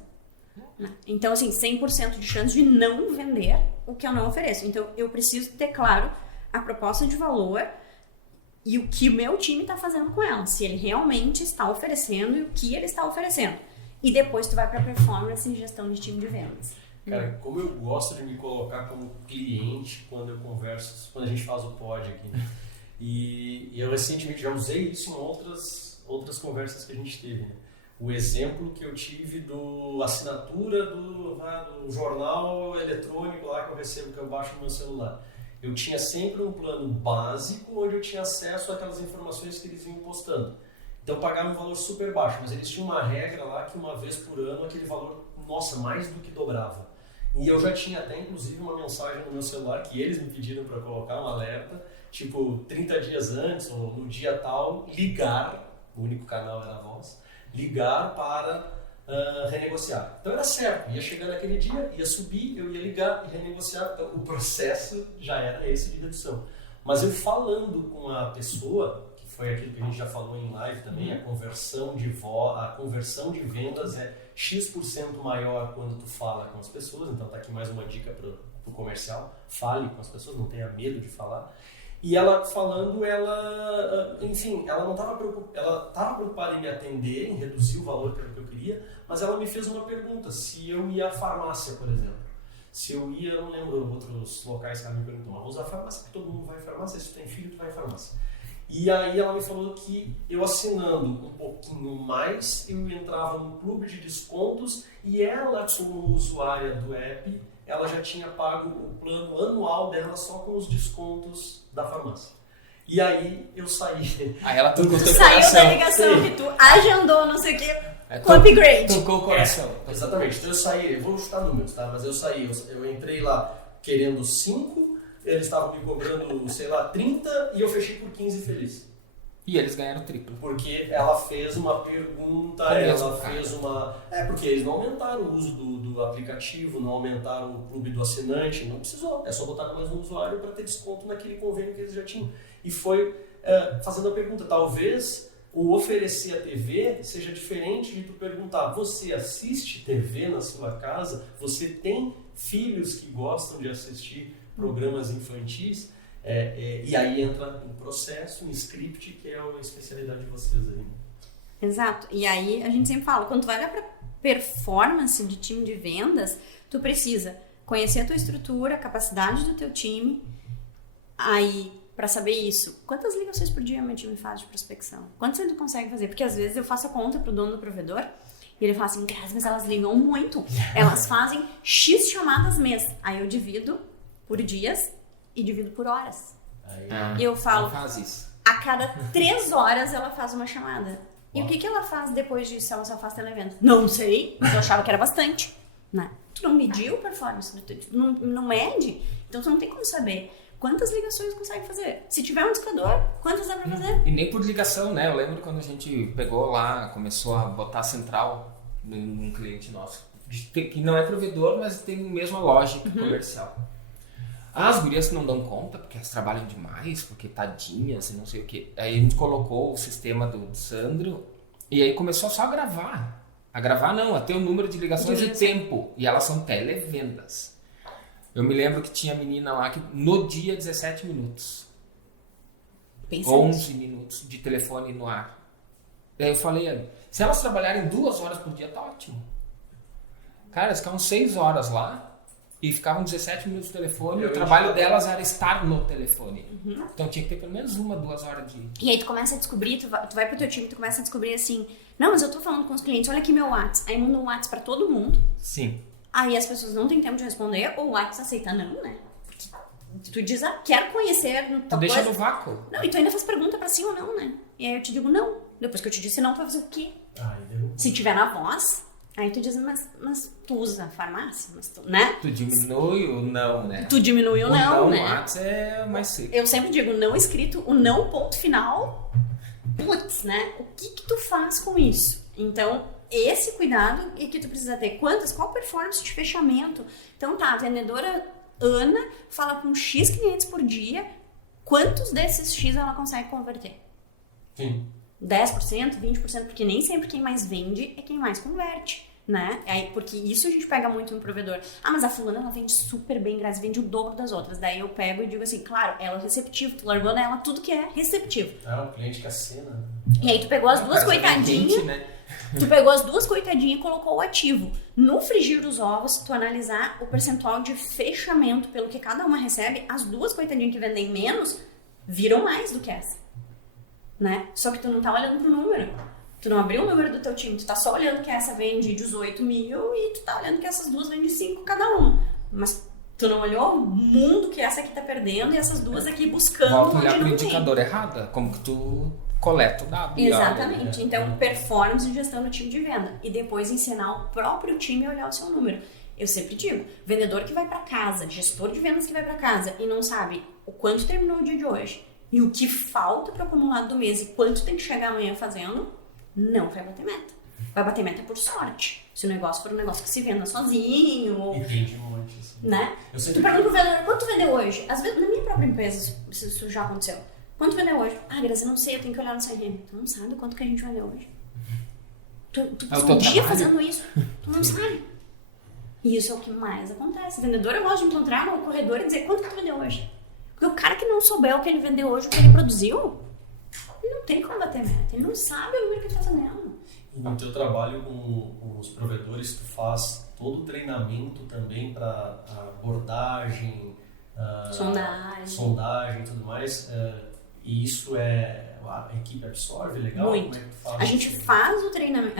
Então, assim, 100% de chance de não vender o que eu não ofereço. Então, eu preciso ter claro a proposta de valor e o que o meu time está fazendo com ela. Se ele realmente está oferecendo e o que ele está oferecendo. E depois tu vai para performance e gestão de time de vendas. Cara, como eu gosto de me colocar como cliente quando eu converso, quando a gente faz o pod aqui, né? E eu recentemente já usei isso em outras conversas que a gente teve, né? O exemplo que eu tive do assinatura do jornal eletrônico lá que eu recebo, que eu baixo no meu celular. Eu tinha sempre um plano básico onde eu tinha acesso àquelas informações que eles iam postando. Então eu pagava um valor super baixo, mas eles tinham uma regra lá que uma vez por ano aquele valor, nossa, mais do que dobrava. E eu já tinha até inclusive uma mensagem no meu celular que eles me pediram para colocar um alerta, tipo 30 dias antes ou no dia tal, ligar, o único canal era a voz, ligar para renegociar. Então era certo, ia chegar naquele dia, ia subir, eu ia ligar e renegociar. Então o processo já era esse de redução. Mas eu falando com a pessoa, que foi aquilo que a gente já falou em live também, a conversão de vendas é X% maior quando tu fala com as pessoas. Então tá aqui mais uma dica para o comercial, fale com as pessoas, não tenha medo de falar. E ela falando, enfim, ela não estava preocupada, ela estava preocupada em me atender, em reduzir o valor que eu queria, mas ela me fez uma pergunta, se eu ia à farmácia, por exemplo. Se eu ia, eu não lembro outros locais que ela me perguntou, mas vou usar a farmácia, porque todo mundo vai à farmácia, se tu tem filho, tu vai à farmácia. E aí ela me falou que eu assinando um pouquinho mais, eu entrava no clube de descontos e ela, como usuária do app, ela já tinha pago o plano anual dela só com os descontos da farmácia. E aí eu saí. Aí ela tocou o teu saiu coração. da ligação que tu agendou, não sei o que, com upgrade. Tocou o coração. Exatamente. Então eu saí, eu vou chutar números, tá? Mas eu saí, eu entrei lá querendo 5, eles estavam me cobrando, sei lá, 30 e eu fechei por 15 feliz. E eles ganharam triplo. Porque ela fez uma pergunta, ela fez uma... porque eles não aumentaram o uso do aplicativo, não aumentaram o clube do assinante, não precisou. É só botar mais um usuário para ter desconto naquele convênio que eles já tinham. E foi fazendo a pergunta, talvez o oferecer a TV seja diferente de tu perguntar, você assiste TV na sua casa? Você tem filhos que gostam de assistir programas infantis? E aí entra em processo, em script, que é a especialidade de vocês aí. Exato. E aí a gente sempre fala, quando tu vai olhar para performance de time de vendas, tu precisa conhecer a tua estrutura, a capacidade do teu time. Aí, para saber isso, quantas ligações por dia meu time faz de prospecção? Quantas ele consegue fazer? Porque às vezes eu faço a conta pro dono do provedor e ele fala assim, Grazi, mas elas ligam muito. Elas fazem X chamadas mês. Aí eu divido por dias e divido por horas. E eu falo, faz isso. A cada 3 horas ela faz uma chamada. E o que ela faz depois disso? Ela só faz televenda? Não sei, mas eu achava que era bastante. Né? Tu não mediu performance, tu não mede, então tu não tem como saber quantas ligações consegue fazer. Se tiver um discador, quantas dá pra fazer? E nem por ligação, né? Eu lembro quando a gente pegou lá, começou a botar central num cliente nosso, que não é provedor, mas tem a mesma lógica comercial. As gurias não dão conta, porque elas trabalham demais, porque tadinhas e não sei o que. Aí a gente colocou o sistema do Sandro e aí começou só a gravar. A gravar não, a ter o número de ligações e tempo. E elas são televendas. Eu me lembro que tinha menina lá que no dia 17 minutos. Pensa 11 minutos de telefone no ar. Daí eu falei, se elas trabalharem 2 horas por dia, tá ótimo. Cara, elas ficavam 6 horas lá. E ficavam 17 minutos no telefone, e o trabalho delas era estar no telefone. Então tinha que ter pelo menos 1-2 horas de... E aí tu começa a descobrir, tu vai pro teu time, tu começa a descobrir assim, não, mas eu tô falando com os clientes, olha aqui meu WhatsApp. Aí manda um WhatsApp pra todo mundo. Sim. Aí as pessoas não têm tempo de responder, ou o WhatsApp aceita não, né? Tu diz, quero conhecer... Tu deixa no vácuo. Não, e tu ainda faz pergunta pra sim ou não, né? E aí eu te digo não. Depois que eu te disse não, tu vai fazer o quê? Se tiver na voz... Aí tu diz, mas tu usa farmácia, mas tu, né? Tu diminui o não, né? Tu diminui o não, né? O WhatsApp é mais seco. Eu sempre digo, não escrito, o não ponto final, putz, né? O que tu faz com isso? Então, esse cuidado é que tu precisa ter. Qual performance de fechamento? Então tá, a vendedora Ana fala com X clientes por dia, quantos desses X ela consegue converter? Sim. 10%, 20%, porque nem sempre quem mais vende é quem mais converte, né? Porque isso a gente pega muito no provedor. Ah, mas a fulana, ela vende super bem, Grazi, vende o dobro das outras. Daí eu pego e digo assim, claro, ela é receptiva, tu largou nela tudo que é receptivo. Um cliente que assina. E aí tu pegou as duas coitadinhas, né? tu pegou as duas coitadinhas e colocou o ativo. No frigir dos ovos, tu analisar o percentual de fechamento pelo que cada uma recebe, as duas coitadinhas que vendem menos, viram mais do que essa. Né? Só que tu não tá olhando pro número. Tu não abriu o número do teu time, tu tá só olhando que essa vende 18 mil e tu tá olhando que essas duas vendem 5 cada uma. Mas tu não olhou o mundo que essa aqui tá perdendo e essas duas aqui buscando. Volta a olhar pro indicador errado, como que tu coleta o dado. Exatamente. Então, performance e gestão do time de venda. E depois ensinar o próprio time a olhar o seu número. Eu sempre digo, vendedor que vai pra casa, gestor de vendas que vai pra casa e não sabe o quanto terminou o dia de hoje, e o que falta para o acumulado do mês e quanto tem que chegar amanhã fazendo, não vai bater meta. Vai bater meta por sorte. Se o negócio for um negócio que se venda sozinho. Ou, entende um monte. Assim. Né? Tu pergunta pro vendedor, quanto vendeu hoje? Às vezes, na minha própria empresa, isso já aconteceu. Quanto vendeu hoje? Ah, Grazi, eu não sei, eu tenho que olhar no CRM. Tu não sabe quanto que a gente vendeu hoje. Tu passou um dia fazendo isso. Tu não sabe. E isso é o que mais acontece. O vendedor, eu gosto de encontrar no corredor e dizer, quanto que tu vendeu hoje? Porque o cara que não souber o que ele vendeu hoje, o que ele produziu, ele não tem como bater meta. Ele não sabe o número que ele está fazendo. No teu trabalho com os provedores, tu faz todo o treinamento também para abordagem, sondagem e tudo mais. E isso a equipe absorve legal? Muito. Como é que tu faz? A gente faz o treinamento.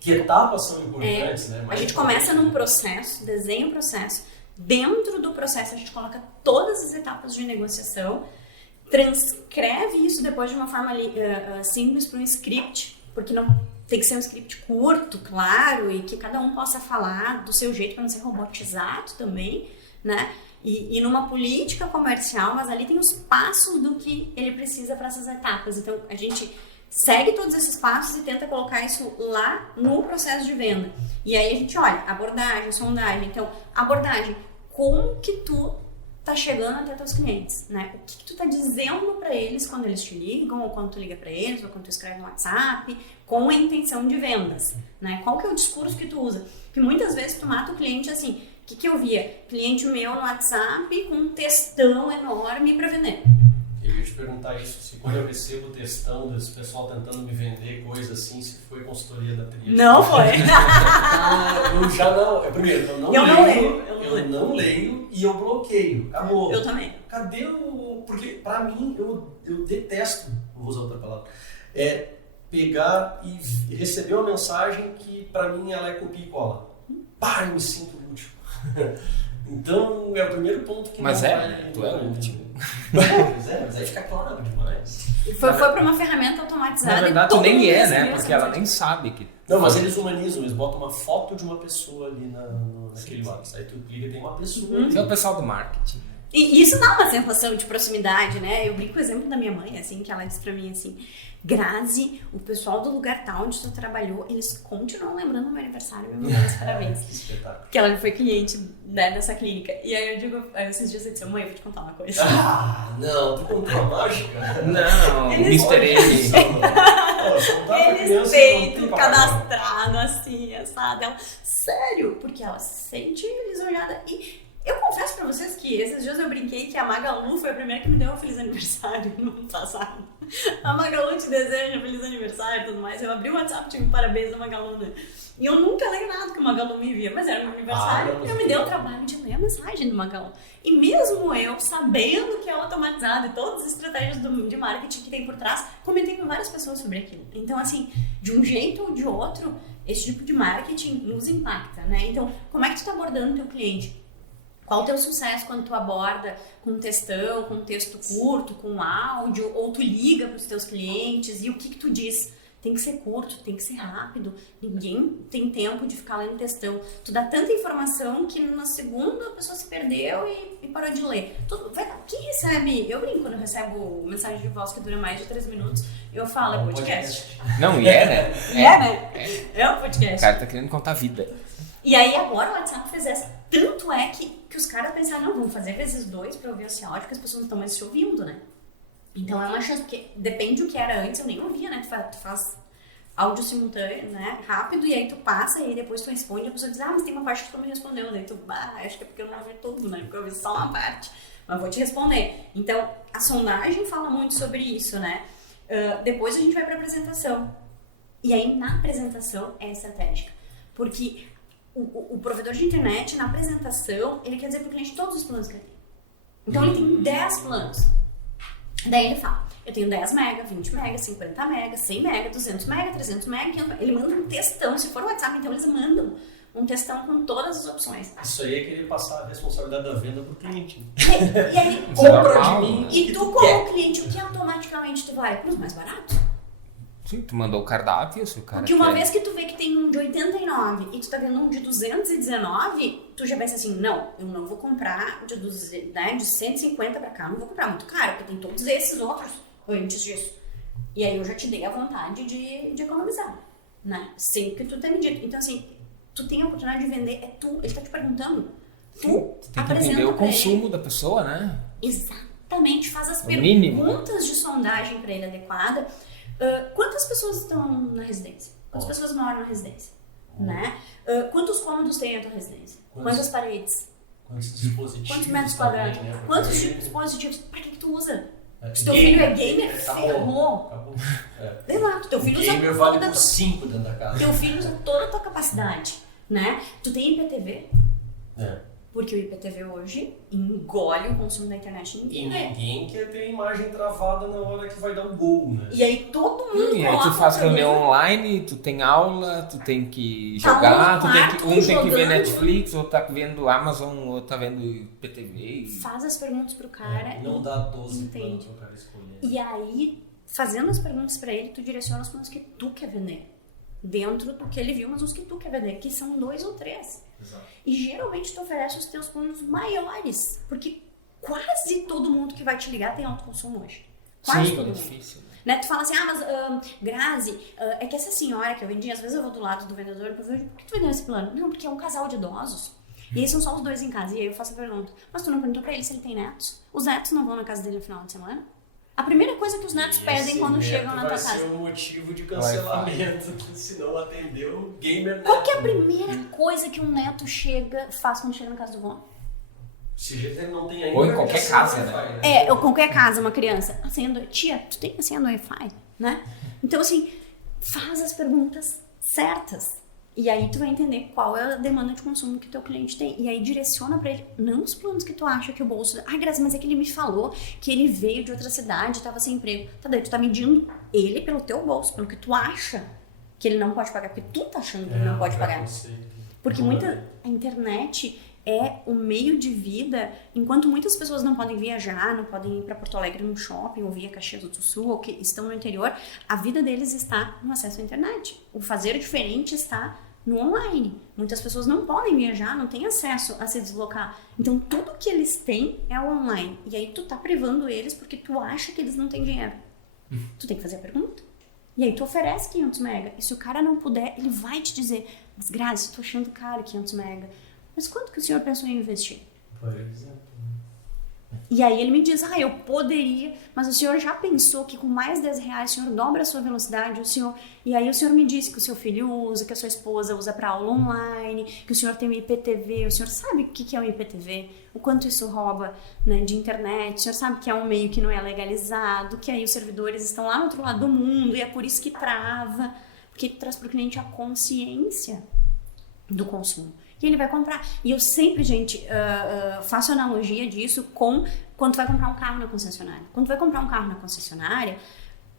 Que etapas são importantes, né? A gente começa num processo, desenha o processo. Dentro do processo, a gente coloca todas as etapas de negociação, transcreve isso depois de uma forma simples para um script, porque não tem que ser um script curto, claro, e que cada um possa falar do seu jeito para não ser robotizado também, né? E numa política comercial, mas ali tem os passos do que ele precisa para essas etapas. Então, a gente segue todos esses passos e tenta colocar isso lá no processo de venda. E aí a gente olha, abordagem, sondagem. Então, abordagem, como que tu tá chegando até teus clientes, né? O que tu tá dizendo para eles quando eles te ligam, ou quando tu liga para eles, ou quando tu escreve no WhatsApp, com a intenção de vendas, né? Qual que é o discurso que tu usa? Porque muitas vezes tu mata o cliente assim. O que eu via? Cliente meu no WhatsApp com um textão enorme para vender. Eu ia te perguntar isso, se quando eu recebo textão desse pessoal tentando me vender coisa assim, se foi consultoria da Tríade. Não foi. Eu já não. Primeiro, eu não leio e eu bloqueio. Acabou. Eu também. Cadê o... Porque pra mim, eu detesto, não vou usar outra palavra, pegar e receber uma mensagem que pra mim ela é copia e cola. Pá, eu me sinto útil. Então, é o primeiro ponto que... Mas tu é útil. Mas aí fica claro demais. Foi pra uma ferramenta automatizada. Na verdade, nem é, né? Porque ela nem sabe que... Não, mas eles humanizam, eles botam uma foto de uma pessoa ali naquele WhatsApp. Aí tu clica e tem uma pessoa. Isso é o pessoal do marketing. E isso dá uma sensação de proximidade, né? Eu brinco com o exemplo da minha mãe, assim, que ela disse pra mim assim: Grazi, o pessoal do lugar tal onde tu trabalhou, eles continuam lembrando do meu aniversário e me mandando os parabéns. Que espetáculo. Porque ela já foi cliente, né, dessa clínica. E aí eu digo, esses dias eu disse: mãe, eu vou te contar uma coisa. Ah, não, tu contou a mágica? Não, Eles- Mr. M. Eles têm tudo cadastrado, assim, assado. Ela, sério? Porque ela se sente lisonjeada. E eu confesso pra vocês que esses dias eu brinquei que a Magalu foi a primeira que me deu um feliz aniversário no ano passado. A Magalu te deseja feliz aniversário e tudo mais. Eu abri o WhatsApp, tinha um parabéns da Magalu, né? E eu nunca leio nada que o Magalu me envia, mas era meu aniversário. Eu me dei o trabalho de ler a mensagem do Magalu. E mesmo eu, sabendo que é automatizado e todas as estratégias de marketing que tem por trás, comentei com várias pessoas sobre aquilo. Então, assim, de um jeito ou de outro, esse tipo de marketing nos impacta, né? Então, como é que tu tá abordando o teu cliente? Qual o teu sucesso quando tu aborda com textão, com texto curto, com áudio, ou tu liga para os teus clientes e o que tu diz? Tem que ser curto, tem que ser rápido, ninguém tem tempo de ficar lendo textão. Tu dá tanta informação que na segunda a pessoa se perdeu e parou de ler. Quem recebe, eu brinco quando eu recebo mensagem de voz que dura mais de 3 minutos, eu falo, é podcast. Não, e é, né? É um podcast. O cara tá querendo contar vida. E aí agora o WhatsApp fez essa. Tanto é que os caras pensaram, não, vamos fazer vezes 2 pra ouvir esse áudio, porque as pessoas não estão mais se ouvindo, né? Então é uma chance, porque depende do que era antes, eu nem ouvia, né? Tu faz áudio simultâneo, né? Rápido, e aí tu passa, e aí depois tu responde, e a pessoa diz, mas tem uma parte que tu não me respondeu. Daí tu, acho que é porque eu não ouvi tudo, né? Porque eu ouvi só uma parte. Mas vou te responder. Então, a sondagem fala muito sobre isso, né? Depois a gente vai pra apresentação. E aí, na apresentação, é estratégica. Porque o provedor de internet, na apresentação, ele quer dizer pro cliente todos os planos que ele tem. Então, ele tem 10 planos. Daí ele fala, eu tenho 10 mega, 20 mega, 50 mega, 100 mega, 200 mega, 300 mega, 500 mega. Ele manda um textão. Se for o WhatsApp, então eles mandam um textão com todas as opções. Isso aí é querer passar a responsabilidade da venda pro cliente. E aí, Compra de mim. E tu, como cliente, o que automaticamente tu vai? Pros mais baratos. Sim, tu mandou o cardápio, se o cara Porque uma quer. vez que tu vê que tem um de 89 e tu tá vendo um de 219, tu já pensa assim, não, eu não vou comprar de 150 pra cá, não vou comprar muito caro, porque tem todos esses outros antes disso. E aí eu já te dei a vontade de economizar, né? Sem que tu tenha me dito. Então assim, tu tem a oportunidade de vender, é tu, ele tá te perguntando. Tu tem que entender o consumo da pessoa, né? Exatamente, faz as mínimo, perguntas de sondagem pra ele adequada. Quantas pessoas estão na residência? Quantas pessoas moram na residência? Né? Quantos cômodos tem a tua residência? Quantas paredes? Quantos dispositivos? Quantos metros quadrados? Também, né? Quantos dispositivos? Pra que tu usa? Se teu Gamer. filho é gamer, ferrou. Acabou. Exato, teu filho usa Gamer toda vale a por 5 dentro da casa. teu filho usa toda a tua capacidade, né? Tu tem IPTV? Porque o IPTV hoje engole o consumo da internet E ninguém. ninguém quer ter a imagem travada na hora que vai dar o gol, né? E aí todo mundo E aí tu coloca faz o programa. reunião online, tu tem aula, tu tem que Tá jogar, no tu tem quarto que, um tem que ver jogando. Netflix, outro tá vendo Amazon, outro tá vendo PTV. Faz as perguntas pro cara. Não dá 12 Entende. planos pro cara escolher. E aí, fazendo as perguntas pra ele, tu direciona os pontos que tu quer vender. dentro do que ele viu, mas os que tu quer vender, que são 2 ou 3. Exato. E geralmente tu oferece os teus planos maiores, porque quase todo mundo que vai te ligar tem autoconsumo hoje. Quase Sim, todo é mundo. difícil. Né? Tu fala assim, Grazi, é que essa senhora que eu vendi, às vezes eu vou do lado do vendedor e eu vejo, por que tu vendeu esse plano? Não, porque é um casal de idosos. E aí são só os 2 em casa. E aí eu faço a pergunta, mas tu não perguntou pra ele se ele tem netos? Os netos não vão na casa dele no final de semana? A primeira coisa que os netos pedem quando chegam na tua casa. Vai ser um motivo de cancelamento, se não atendeu, gamer. Qual que é a primeira coisa que um neto faz quando chega na casa do vô? Se ele não tem ainda. Ou em qualquer casa, né? Ou qualquer casa, uma criança. Tia, tu tem a senha do Wi-Fi, né? Então, assim, faz as perguntas certas. E aí tu vai entender qual é a demanda de consumo que teu cliente tem. E aí direciona pra ele, não os planos que tu acha que o bolso... Grazi, mas é que ele me falou que ele veio de outra cidade, tava sem emprego. Tá, daí tu tá medindo ele pelo teu bolso, pelo que tu acha que ele não pode pagar, porque tu tá achando que ele não pode pagar. Porque a internet é o meio de vida, enquanto muitas pessoas não podem viajar, não podem ir para Porto Alegre num shopping, ou via Caxias do Sul, ou que estão no interior, a vida deles está no acesso à internet. O fazer diferente está no online. Muitas pessoas não podem viajar, não têm acesso a se deslocar. Então, tudo que eles têm é o online. E aí, tu tá privando eles porque tu acha que eles não têm dinheiro. Tu tem que fazer a pergunta. E aí, tu oferece 500 mega. E se o cara não puder, ele vai te dizer, mas Grazi, tô achando caro 500 mega. Mas quanto que o senhor pensou em investir? Por exemplo. E aí ele me diz, eu poderia, mas o senhor já pensou que com mais 10 reais o senhor dobra a sua velocidade, e aí o senhor me disse que o seu filho usa, que a sua esposa usa para aula online, que o senhor tem um IPTV, o senhor sabe o que é um IPTV? O quanto isso rouba, né, de internet, o senhor sabe que é um meio que não é legalizado, que aí os servidores estão lá no outro lado do mundo e é por isso que trava, porque traz para o cliente a consciência do consumo. E ele vai comprar. E eu sempre, gente, faço analogia disso com quando tu vai comprar um carro na concessionária. Quando tu vai comprar um carro na concessionária,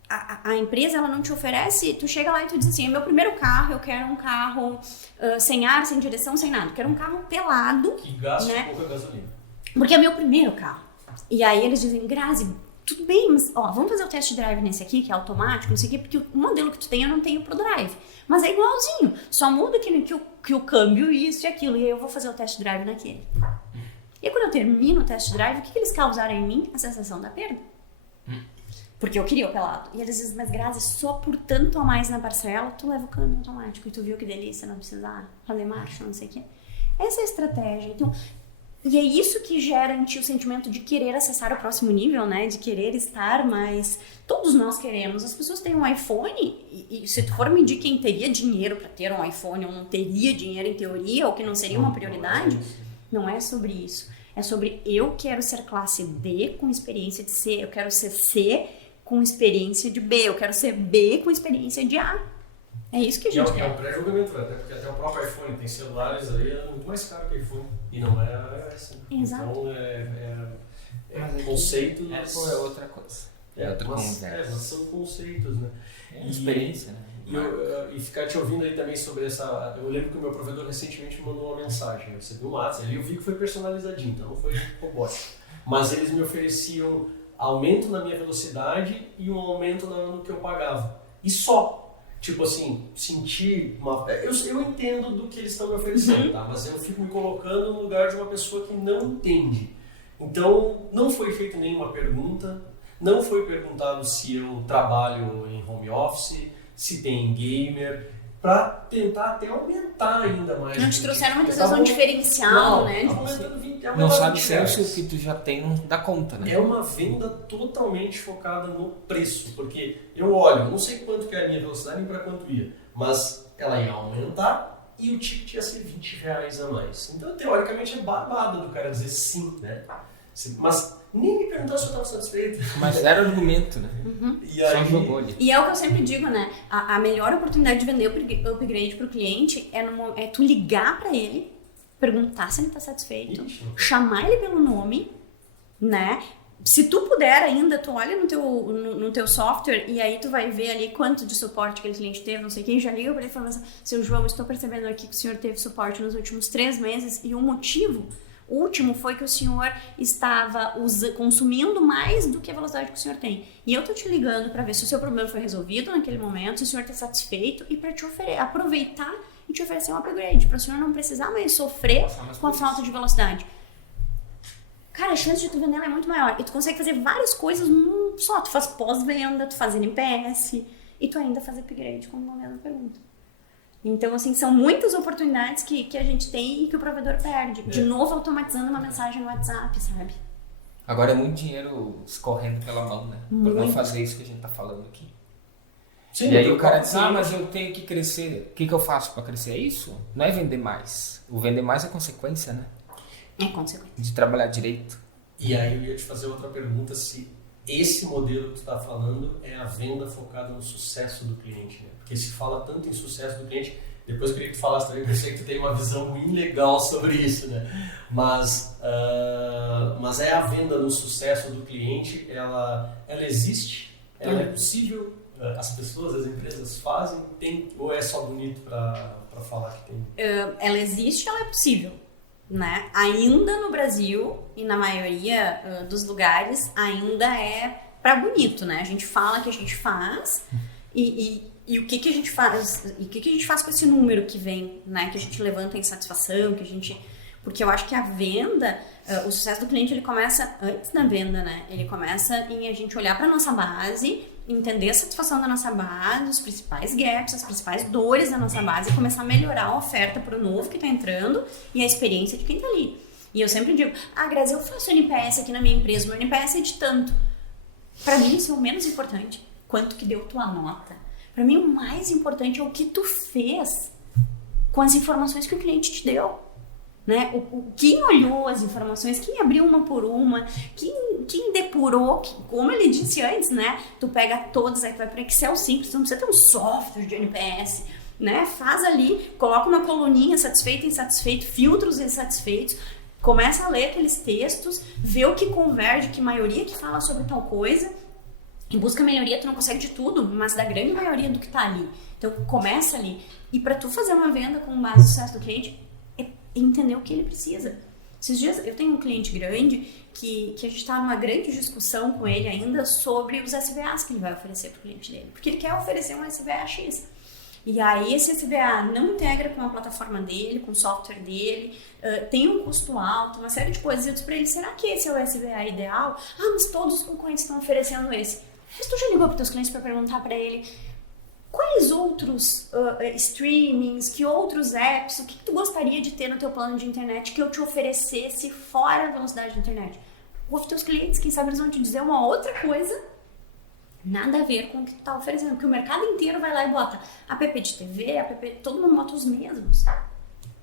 a empresa, ela não te oferece, tu chega lá e tu diz assim, é meu primeiro carro, eu quero um carro sem ar, sem direção, sem nada. Eu quero um carro pelado. Que gasta, né? pouca gasolina. Porque é meu primeiro carro. E aí eles dizem, Grazi, tudo bem, mas vamos fazer o test drive nesse aqui, que é automático, não sei o quê, porque o modelo que tu tem eu não tenho pro drive. Mas é igualzinho, só muda que o câmbio, isso e aquilo, e aí eu vou fazer o test drive naquele. E aí, quando eu termino o test drive, o que eles causaram em mim? A sensação da perda. Porque eu queria o pelado. E eles dizem, mas Grazi, só por tanto a mais na parcela, tu leva o câmbio automático, e tu viu que delícia, não precisar fazer marcha, não sei o quê. Essa é a estratégia. Então, e é isso que gera em ti o sentimento de querer acessar o próximo nível, né? De querer estar mais... Todos nós queremos. As pessoas têm um iPhone e se tu for medir quem teria dinheiro para ter um iPhone ou não teria dinheiro em teoria, ou que não seria uma prioridade, não é sobre isso. É sobre eu quero ser classe D com experiência de C, eu quero ser C com experiência de B, eu quero ser B com experiência de A. É isso que a gente quer. É um pré-julgamento, até porque até o próprio iPhone tem celulares aí muito mais caro que iPhone. E não é assim. Exato. Então é conceito. É outra coisa. É outra conversa. Mas são conceitos, né? Experiência, né? E ficar te ouvindo aí também sobre essa... Eu lembro que o meu provedor recentemente me mandou uma mensagem. Eu recebi um WhatsApp ali, eu vi que foi personalizadinho, então não foi robótico. Mas eles me ofereciam aumento na minha velocidade e um aumento no que eu pagava. E só. Tipo assim, sentir uma... Eu entendo do que eles estão me oferecendo, tá? Mas eu fico me colocando no lugar de uma pessoa que não entende. Então, não foi feita nenhuma pergunta, não foi perguntado se eu trabalho em home office, se tem gamer, para tentar até aumentar ainda mais. Não te trouxeram uma sensação diferencial, né? Não sabe se é o que tu já tem, não dá conta, né? É uma venda totalmente focada no preço, porque eu olho, não sei quanto que é a minha velocidade nem para quanto ia, mas ela ia aumentar e o ticket ia ser 20 reais a mais. Então, teoricamente, é barbada do cara dizer sim, né? Mas nem me perguntar se eu estava satisfeito. Mas era argumento, né? E aí... Só jogou ali. E é o que eu sempre digo, né? A melhor oportunidade de vender upgrade pro cliente é tu ligar para ele, perguntar se ele tá satisfeito, chamar ele pelo nome, né? Se tu puder ainda, tu olha no teu software e aí tu vai ver ali quanto de suporte aquele cliente teve, não sei quem, já liga para ele falando assim, seu João, estou percebendo aqui que o senhor teve suporte nos últimos 3 meses e o motivo O último foi que o senhor estava consumindo mais do que a velocidade que o senhor tem. E eu tô te ligando para ver se o seu problema foi resolvido naquele momento, se o senhor está satisfeito e para te aproveitar e te oferecer um upgrade, para o senhor não precisar mais sofrer com a falta de velocidade. Cara, a chance de tu vender ela é muito maior. E tu consegue fazer várias coisas num só. Tu faz pós-venda, tu faz NPS e tu ainda faz upgrade, como uma mesma pergunta. Então, assim, são muitas oportunidades que a gente tem e que o provedor perde. De novo, automatizando uma mensagem no WhatsApp, sabe? Agora é muito dinheiro escorrendo pela mão, né? Por não fazer isso que a gente tá falando aqui. Sim, e aí o cara diz, mas eu tenho que crescer. O que eu faço para crescer? É isso? Não é vender mais. O vender mais é consequência, né? É consequência. De trabalhar direito. E aí eu ia te fazer outra pergunta, se esse modelo que tu está falando é a venda focada no sucesso do cliente, né? Porque se fala tanto em sucesso do cliente, depois que eu queria que tu falasse também, pensei que tu tem uma visão muito legal sobre isso, né? Mas é a venda no sucesso do cliente, ela existe? Ela é possível? As pessoas, as empresas fazem? Ou é só bonito para falar que tem? Ela existe, ela é possível. Né? Ainda no Brasil e na maioria dos lugares ainda é pra bonito, né? A gente fala que a gente faz e o que a gente faz e o que a gente faz com esse número que vem, né? Que a gente levanta em satisfação, porque eu acho que a venda, o sucesso do cliente ele começa antes da venda, né? Ele começa em a gente olhar para nossa base, entender a satisfação da nossa base, os principais gaps, as principais dores da nossa base e começar a melhorar a oferta para o novo que está entrando e a experiência de quem está ali. E eu sempre digo, Grazi, eu faço NPS aqui na minha empresa, meu NPS é de tanto. Para mim isso é o menos importante, quanto que deu tua nota. Para mim o mais importante é o que tu fez com as informações que o cliente te deu. Né? Quem olhou as informações, quem abriu uma por uma, quem depurou, como ele disse antes, né? Tu pega todas, aí tu vai para Excel simples, tu não precisa ter um software de NPS, né? Faz ali, coloca uma coluninha satisfeito, insatisfeito, filtra os insatisfeitos, começa a ler aqueles textos, vê o que converge, que maioria que fala sobre tal coisa, e busca melhoria, tu não consegue de tudo, mas da grande maioria do que tá ali. Então começa ali. E para tu fazer uma venda com base no sucesso do cliente, entender o que ele precisa. Esses dias eu tenho um cliente grande que a gente está numa grande discussão com ele ainda sobre os SVAs que ele vai oferecer para o cliente dele, porque ele quer oferecer um SVA X. E aí esse SVA não integra com a plataforma dele, com o software dele, tem um custo alto, uma série de coisas. Eu disse para ele, será que esse é o SVA ideal? Mas todos os concorrentes estão oferecendo esse. Mas tu já ligou para os teus clientes para perguntar para ele quais outros streamings, que outros apps, o que tu gostaria de ter no teu plano de internet que eu te oferecesse fora a velocidade da internet? Ouve teus clientes, quem sabe eles vão te dizer uma outra coisa, nada a ver com o que tu tá oferecendo, porque o mercado inteiro vai lá e bota app de TV, todo mundo bota os mesmos.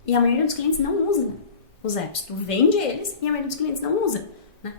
E a maioria dos clientes não usa os apps, tu vende eles e a maioria dos clientes não usa.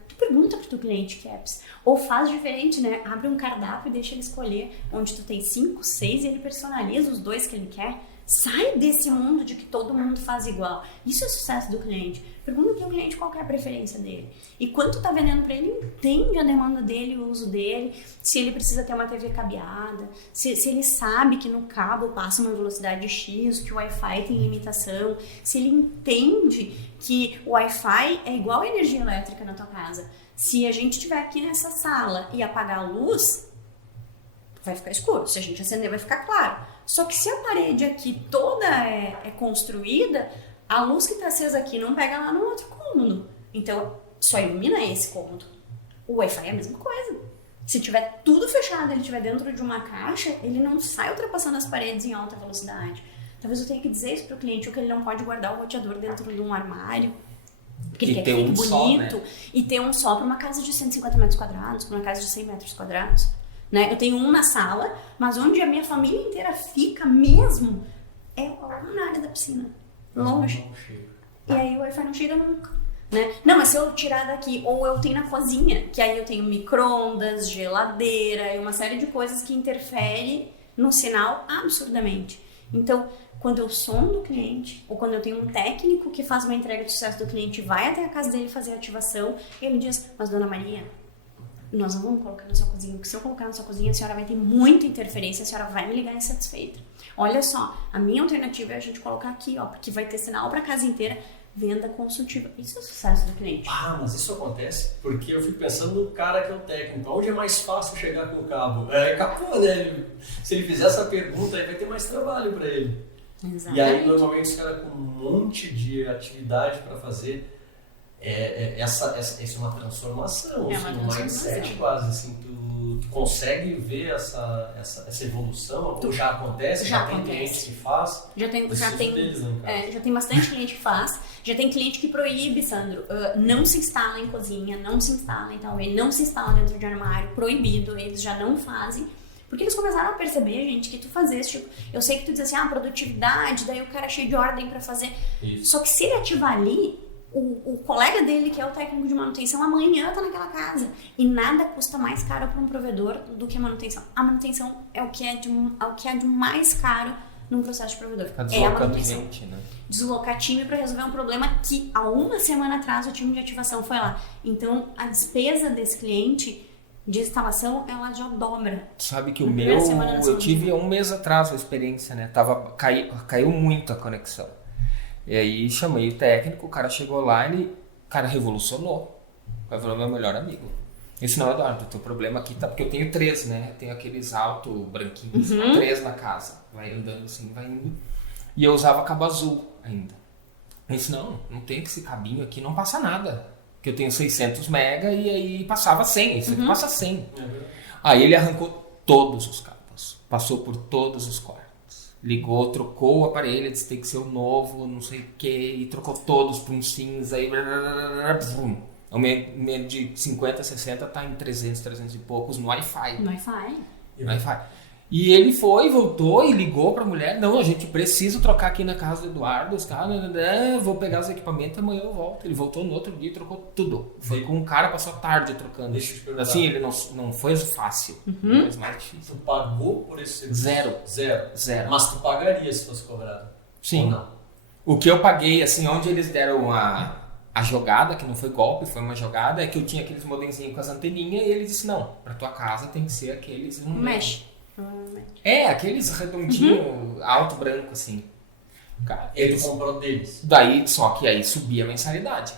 Tu pergunta pro teu cliente que apps. Ou faz diferente, né? Abre um cardápio e deixa ele escolher onde tu tem 5, 6 e ele personaliza os 2 que ele quer. Sai desse mundo de que todo mundo faz igual. Isso é o sucesso do cliente. Pergunta pro teu cliente qual que é a preferência dele. E quando tu tá vendendo para ele, entende a demanda dele, o uso dele, se ele precisa ter uma TV cabeada, se ele sabe que no cabo passa uma velocidade X, que o Wi-Fi tem limitação, se ele entende que o Wi-Fi é igual a energia elétrica na tua casa. Se a gente estiver aqui nessa sala e apagar a luz, vai ficar escuro. Se a gente acender, vai ficar claro. Só que se a parede aqui toda é construída, a luz que está acesa aqui não pega lá no outro cômodo. Então, só ilumina esse cômodo. O Wi-Fi é a mesma coisa. Se tiver tudo fechado, ele estiver dentro de uma caixa, ele não sai ultrapassando as paredes em alta velocidade. Talvez eu tenha que dizer isso para o cliente, ou que ele não pode guardar o roteador dentro de um armário, porque ele quer que fique bonito, só, né? E ter um só para uma casa de 150 metros quadrados, para uma casa de 100 metros quadrados. Né? Eu tenho um na sala, mas onde a minha família inteira fica mesmo é na área da piscina, longe. E aí o Wi-Fi não chega nunca. Né? Não, mas se eu tirar daqui, ou eu tenho na cozinha, que aí eu tenho micro-ondas, geladeira e uma série de coisas que interferem no sinal absurdamente. Então, quando eu sondo o cliente, ou quando eu tenho um técnico que faz uma entrega de sucesso do cliente, vai até a casa dele fazer a ativação, ele diz, mas dona Maria, nós não vamos colocar na sua cozinha, porque se eu colocar na sua cozinha, a senhora vai ter muita interferência, a senhora vai me ligar insatisfeita. Olha só, a minha alternativa é a gente colocar aqui, ó, porque vai ter sinal para a casa inteira. venda consultiva. Isso é sucesso do cliente. Ah, mas isso acontece porque eu fico pensando no cara que é o técnico. Onde é mais fácil chegar com o cabo? Capô, né? Se ele fizer essa pergunta, aí vai ter mais trabalho para ele. Exatamente. E aí, normalmente, os caras com um monte de atividade para fazer. Essa é uma transformação, É uma assim, um transformação. mindset quase. Assim, tu consegue ver essa evolução? Ou já acontece? Já tem acontece. cliente que faz? Já tem Deles, né, no caso. já tem bastante cliente que faz. Já tem cliente que proíbe, Sandro. Não se instala em cozinha, não se instala em tal, não se instala dentro de armário, proibido, eles já não fazem. Porque eles começaram a perceber, gente, que tu fazes, tipo, eu sei que tu diz assim, produtividade, daí o cara é cheio de ordem pra fazer. Isso. Só que se ele ativar ali, o colega dele, que é o técnico de manutenção, amanhã tá naquela casa. E nada custa mais caro para um provedor do que a manutenção. A manutenção é o que é de mais caro num processo de provedor. Fica É a deslocando manutenção. gente, né? Deslocar time para resolver um problema que há uma semana atrás o time de ativação foi lá. Então, a despesa desse cliente de instalação, ela já dobra. Sabe que Na o primeira meu, semana da eu semana. tive 1 mês atrás a experiência, né? Caiu muito a conexão. E aí chamei o técnico, o cara chegou lá e o cara revolucionou. Vai falar meu melhor amigo. Isso não, Eduardo, o teu problema aqui tá... Porque eu tenho 3, né? Eu tenho aqueles alto branquinhos, 3 na casa. Vai andando assim, vai indo. E eu usava cabo azul ainda. Eu disse, não tem que esse cabinho aqui, não passa nada. Porque eu tenho 600 mega e aí passava 100. Isso aqui passa 100. Aí ele arrancou todos os cabos. Passou por todos os quartos. Ligou, trocou o aparelho, disse tem que ser o novo, não sei o que, e trocou todos por um cinza, aí o meio de 50, 60 tá em 300, 300 e poucos no Wi-Fi. No Wi-Fi. E ele foi, voltou e ligou pra mulher, não, a gente precisa trocar aqui na casa do Eduardo, os caras, vou pegar os equipamentos, amanhã eu volto. Ele voltou no outro dia e trocou tudo. Foi com um cara, passou a tarde trocando. Deixa eu te perguntar. Assim, ele não foi fácil, mas mais difícil. Tu pagou por esse serviço? Zero. Mas tu pagaria se fosse cobrado? Sim. Ou não? O que eu paguei, assim, onde eles deram a jogada, que não foi golpe, foi uma jogada, é que eu tinha aqueles modemzinhos com as anteninhas e ele disse, não, pra tua casa tem que ser aqueles... Mesh. Aqueles redondinhos, alto branco, assim. Cara, Ele comprou deles. daí, só que aí subia a mensalidade.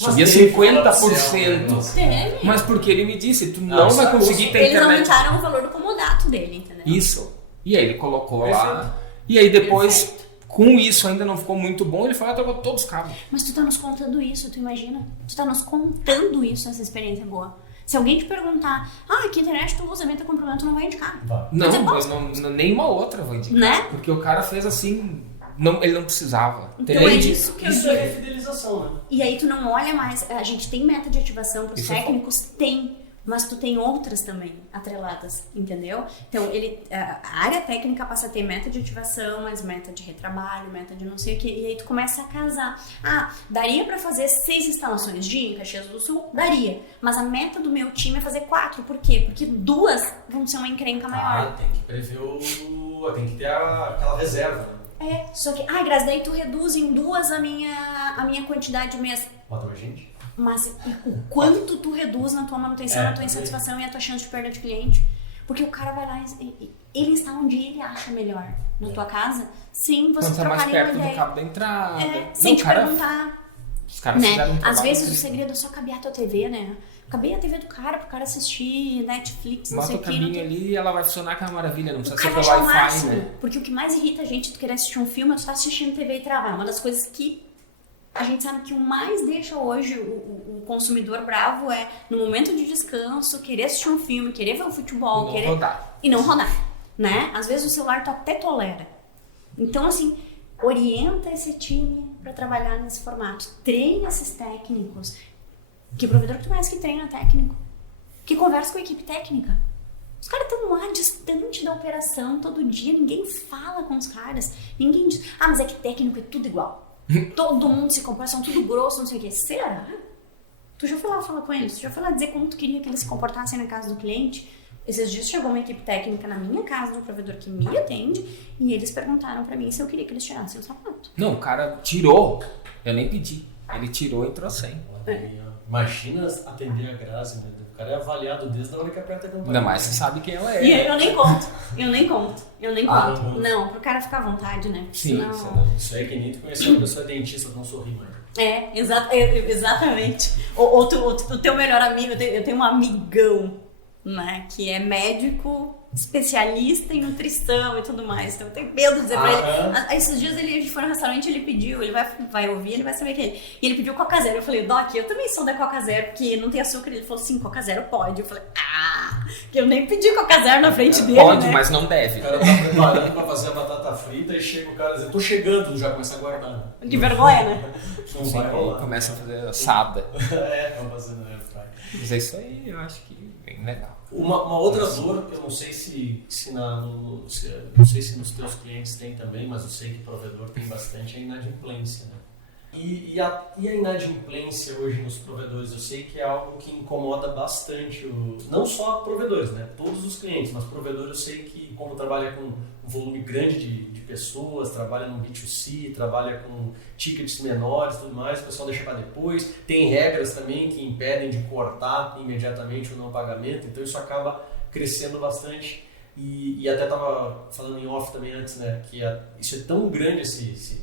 Mas Subia teve 50%. Teve. Mas porque ele me disse, tu não isso vai é conseguir custo. ter Eles internet. aumentaram o valor do comodato dele, entendeu? Isso. E aí ele colocou Perfeito. lá. E aí depois, com isso ainda não ficou muito bom, ele foi lá e trocou todos os cabos. Mas tu tá nos contando isso, tu imagina? Tu tá nos contando isso, essa experiência boa. Se alguém te perguntar, que internet tu usa, venta complemento, tu não vai indicar. Vai. Não, Mas é não, nenhuma outra vou indicar. Né? Porque o cara fez assim, ele não precisava. Então Entendeu? é disso que eu Isso digo. é refidelização, né? E aí tu não olha mais, a gente tem meta de ativação pros Isso é técnicos? Tem. Mas tu tem outras também atreladas, entendeu? Então, a área técnica passa a ter meta de ativação, mas meta de retrabalho, meta de não sei o que, e aí tu começa a casar. Daria pra fazer 6 instalações dia em Caxias do Sul? Daria. Mas a meta do meu time é fazer 4. Por quê? Porque 2 vão ser uma encrenca maior. Tem que prever tem que ter aquela reserva, né? Só que, Grazi, daí tu reduz em 2 a minha quantidade mês. Bota pra gente. Mas o quanto tu reduz na tua manutenção, na tua insatisfação e a tua chance de perda de cliente. Porque o cara vai lá e ele está onde ele acha melhor. Na tua casa, sim, você Quando tá mais trocaria perto uma do ideia. cabo da entrada. Sem te perguntar. Os caras fizeram um Às trabalho vezes o incrível. segredo é só cabear a tua TV, né? Cabei a TV do cara, pro cara assistir Netflix, não sei Bota o o que. caminho ali e ela vai funcionar com a maravilha, não O precisa cara ser vai pelo achar o Wi-Fi, máximo. né? Porque o que mais irrita a gente, tu querer assistir um filme, é tu tá assistindo TV e travar. Uma das coisas que a gente sabe que o mais deixa hoje o consumidor bravo é, no momento de descanso, querer assistir um filme, querer ver o futebol, E não rodar. né? Às vezes o celular tu até tolera. Então, assim, orienta esse time para trabalhar nesse formato. Treina esses técnicos. Que provedor que tu mais que treina técnico? Que conversa com a equipe técnica? Os caras estão lá distante da operação todo dia, ninguém fala com os caras, ninguém diz, mas é que técnico é tudo igual. Todo mundo se comporta, são tudo grosso, não sei o quê. Será? Tu já foi lá falar com eles? Tu já foi lá dizer como tu queria que eles se comportassem na casa do cliente? Esses dias chegou uma equipe técnica na minha casa, do provedor que me atende, e eles perguntaram pra mim se eu queria que eles tirassem o sapato. Não, o cara tirou. Eu nem pedi. Ele tirou e entrou sem. Imagina atender a Grazi, né? O cara é avaliado desde a hora que aperta a campainha. Ainda mais você sabe quem ela é. E aí eu nem conto. não. Não, pro cara ficar à vontade, né? Sim, Senão... senão- Isso aí é que nem tu conhecer uma pessoa dentista, não sorri mais. Exatamente. O teu melhor amigo, eu tenho um amigão, né, que é médico, especialista em nutrição e tudo mais. Então eu tenho medo de dizer pra ele. Esses dias a gente foi no restaurante e ele pediu, ele vai ouvir, ele vai saber que ele. E ele pediu Coca Zero. Eu falei, Doc, eu também sou da Coca Zero, porque não tem açúcar. Ele falou, sim, Coca Zero pode. Eu falei, que eu nem pedi Coca Zero na frente dele. Pode, né? mas não deve. O cara tá preparando pra fazer a batata frita e chega o cara dizendo, tô chegando, já começa a guardar. Que vergonha, né? Não Sim, vai rolar. começa a fazer assada. Vamos fazer na airfryer. Mas é isso aí, eu acho que é bem legal. Uma outra dor, eu não sei não sei se nos teus clientes tem também, mas eu sei que provedor tem bastante, é a inadimplência, né? E a inadimplência hoje nos provedores, eu sei que é algo que incomoda bastante, não só provedores, né? Todos os clientes, mas provedor eu sei que como trabalha com um volume grande de pessoas, trabalha no B2C, trabalha com tickets menores e tudo mais, o pessoal deixa para depois. Tem regras também que impedem de cortar imediatamente o não pagamento, então isso acaba crescendo bastante. E até estava falando em off também antes, né, que isso é tão grande,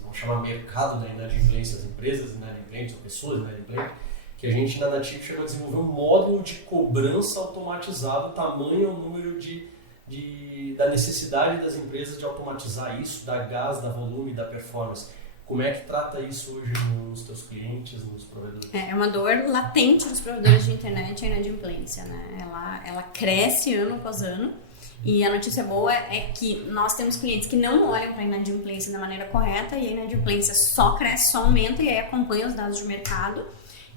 vamos chamar mercado da inadimplência, as empresas inadimplentes ou pessoas inadimplentes, que a gente na Native chegou a desenvolver um módulo de cobrança automatizado, tamanho o número da necessidade das empresas de automatizar isso, dar gás, dar volume, dar performance. Como é que trata isso hoje nos teus clientes, nos provedores? É uma dor latente dos provedores de internet, a inadimplência, né? Ela cresce ano após ano. E a notícia boa é que nós temos clientes que não olham para a inadimplência da maneira correta e a inadimplência só cresce, só aumenta e aí acompanha os dados de mercado.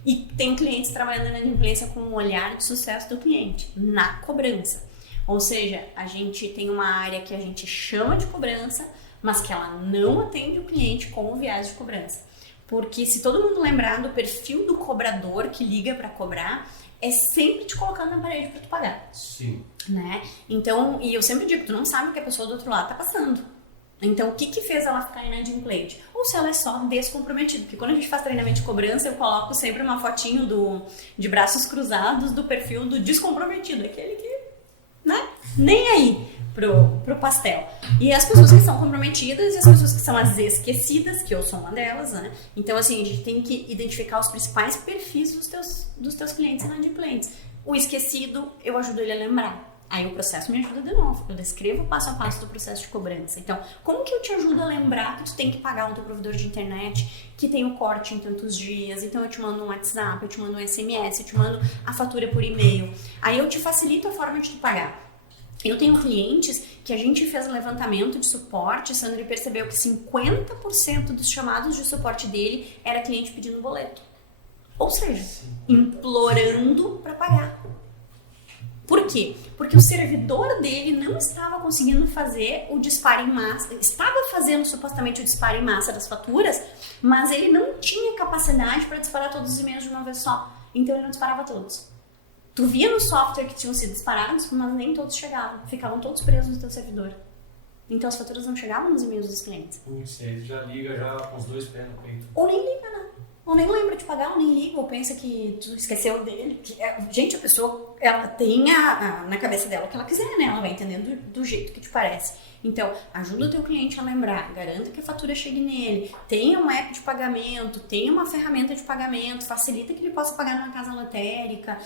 E tem clientes trabalhando na inadimplência com um olhar de sucesso do cliente, na cobrança. Ou seja, a gente tem uma área que a gente chama de cobrança, mas que ela não atende o cliente com o viés de cobrança. Porque se todo mundo lembrar do perfil do cobrador que liga para cobrar, é sempre te colocando na parede para tu pagar. Sim. Né? Então, e eu sempre digo, tu não sabe o que a pessoa do outro lado tá passando. Então, o que fez ela ficar inadimplente? Ou se ela é só descomprometida. Porque quando a gente faz treinamento de cobrança, eu coloco sempre uma fotinho de braços cruzados do perfil do descomprometido. Aquele que, né? Nem aí pro pastel. E as pessoas que são comprometidas e as pessoas que são as esquecidas, que eu sou uma delas, né? Então, assim, a gente tem que identificar os principais perfis dos teus clientes inadimplentes. O esquecido, eu ajudo ele a lembrar. Aí o processo me ajuda de novo. Eu descrevo o passo a passo do processo de cobrança. Então, como que eu te ajudo a lembrar que tu tem que pagar o teu provedor de internet, que tem o corte em tantos dias? Então, eu te mando um WhatsApp, eu te mando um SMS, eu te mando a fatura por e-mail. Aí eu te facilito a forma de tu pagar. Eu tenho clientes que a gente fez um levantamento de suporte, Sandra, e percebeu que 50% dos chamados de suporte dele era cliente pedindo boleto. Ou seja, implorando para pagar. Por quê? Porque o servidor dele não estava conseguindo fazer o disparo em massa, estava fazendo supostamente o disparo em massa das faturas, mas ele não tinha capacidade para disparar todos os e-mails de uma vez só. Então ele não disparava todos. Tu via no software que tinham sido disparados, mas nem todos chegavam, ficavam todos presos no teu servidor. Então as faturas não chegavam nos e-mails dos clientes. Ele já liga já com os dois pés no peito. Ou nem liga, né? Ou nem lembra de pagar, ou nem liga, ou pensa que tu esqueceu dele. Gente, a pessoa, ela tem na cabeça dela o que ela quiser, né? Ela vai entendendo do jeito que te parece. Então, ajuda o teu cliente a lembrar, garanta que a fatura chegue nele, tenha um app de pagamento, tenha uma ferramenta de pagamento, facilita que ele possa pagar numa casa lotérica,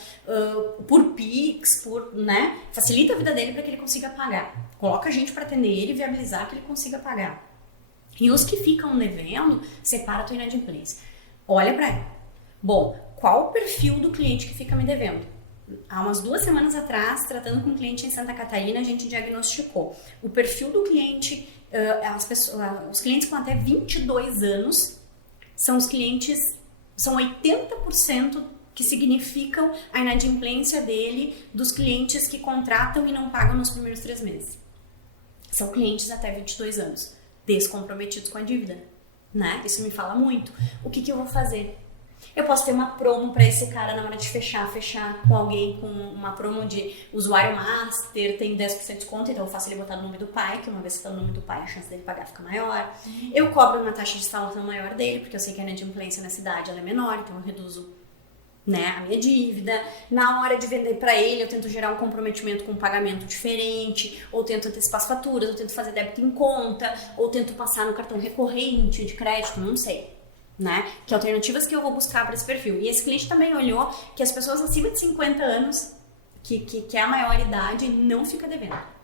por Pix, né? Facilita a vida dele para que ele consiga pagar. Coloca a gente para atender ele e viabilizar que ele consiga pagar. E os que ficam devendo, separa a tua inadimplência. Olha para ela. Bom, qual o perfil do cliente que fica me devendo? Há umas 2 semanas atrás, tratando com um cliente em Santa Catarina, a gente diagnosticou o perfil do cliente, os clientes com até 22 anos são os clientes, são 80% que significam a inadimplência dele dos clientes que contratam e não pagam nos primeiros 3 meses. São clientes até 22 anos, descomprometidos com a dívida, né? Isso me fala muito. O que eu vou fazer? Eu posso ter uma promo para esse cara na hora de fechar com alguém com uma promo de usuário master, tem 10% de desconto, então eu faço ele botar no nome do pai, que uma vez que está no nome do pai, a chance dele pagar fica maior. Eu cobro uma taxa de instalação maior dele, porque eu sei que a inadimplência na cidade ela é menor, então eu reduzo, né, a minha dívida. Na hora de vender para ele, eu tento gerar um comprometimento com um pagamento diferente, ou tento antecipar as faturas, ou tento fazer débito em conta, ou tento passar no cartão recorrente de crédito, não sei. né? Que alternativas que eu vou buscar para esse perfil. E esse cliente também olhou que as pessoas acima de 50 anos, que é a maior idade, não fica devendo.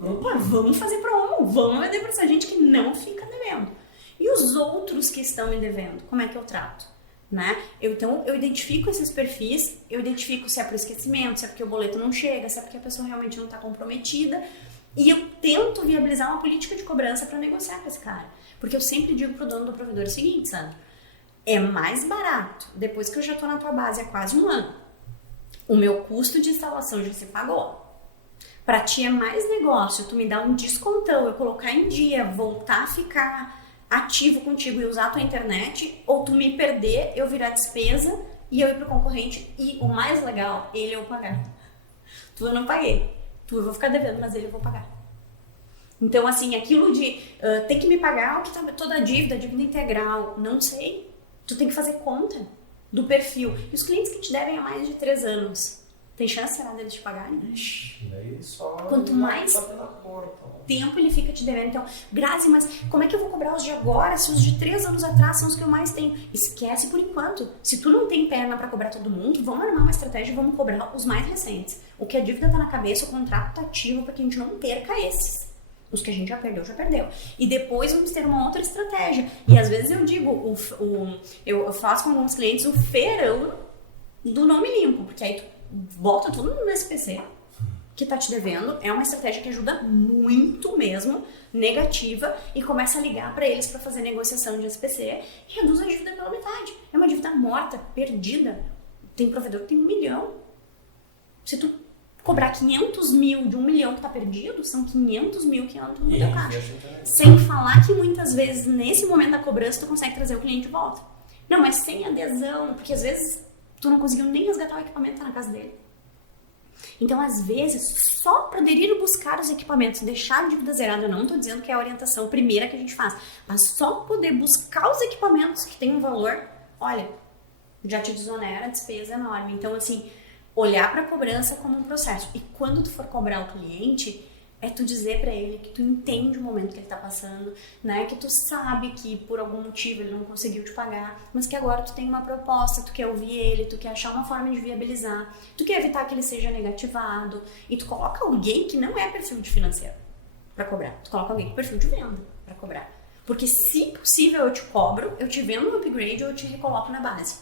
Opa, vamos fazer promo, vamos vender para essa gente que não fica devendo. E os outros que estão me devendo, como é que eu trato? Né? Então, eu identifico esses perfis, eu identifico se é por esquecimento, se é porque o boleto não chega, se é porque a pessoa realmente não está comprometida, e eu tento viabilizar uma política de cobrança para negociar com esse cara. Porque eu sempre digo pro dono do provedor o seguinte, Sandro, é mais barato, depois que eu já estou na tua base há quase um ano, o meu custo de instalação já se pagou. Para ti é mais negócio, tu me dá um descontão, eu colocar em dia, voltar a ficar ativo contigo e usar a tua internet, ou tu me perder, eu virar despesa e eu ir pro concorrente, e o mais legal, ele eu pagar. Tu eu não paguei, tu eu vou ficar devendo, mas ele eu vou pagar. Então assim, aquilo de tem que me pagar o que tá toda a dívida integral, não sei, tu tem que fazer conta do perfil. E os clientes que te devem há mais de 3 anos, tem chance, será, deles te pagarem? Ixi, daí só... Quanto mais tempo ele fica te devendo. Então, Grazi, mas como é que eu vou cobrar os de agora se os de 3 anos atrás são os que eu mais tenho? Esquece por enquanto. Se tu não tem perna pra cobrar todo mundo, vamos armar uma estratégia e vamos cobrar os mais recentes. O que a dívida tá na cabeça, o contrato tá ativo pra que a gente não perca esses. Os que a gente já perdeu, já perdeu. E depois vamos ter uma outra estratégia. E às vezes eu digo, eu faço com alguns clientes o feirão do nome limpo, porque aí tu bota tudo no SPC que tá te devendo, é uma estratégia que ajuda muito mesmo, negativa, e começa a ligar para eles para fazer negociação de SPC e reduz a dívida pela metade. É uma dívida morta, perdida. Tem provedor que tem 1 milhão. Se tu cobrar 500 mil de 1 milhão que tá perdido, são 500 mil que entram no teu caixa. Sem falar que muitas vezes, nesse momento da cobrança, tu consegue trazer o cliente de volta. Não, mas sem adesão, porque às vezes tu não conseguiu nem resgatar o equipamento que tá na casa dele. Então, às vezes, só poder ir buscar os equipamentos, deixar a dívida zerada, eu não tô dizendo que é a orientação primeira que a gente faz, mas só poder buscar os equipamentos que têm um valor, olha, já te desonera a despesa enorme. Então, assim, olhar para a cobrança como um processo. E quando tu for cobrar o cliente, é tu dizer para ele que tu entende o momento que ele tá passando, né? Que tu sabe que por algum motivo ele não conseguiu te pagar, mas que agora tu tem uma proposta, tu quer ouvir ele, tu quer achar uma forma de viabilizar, tu quer evitar que ele seja negativado, e tu coloca alguém que não é perfil de financeiro para cobrar. Tu coloca alguém com perfil de venda para cobrar. Porque se possível eu te cobro, eu te vendo um upgrade ou eu te recoloco na base.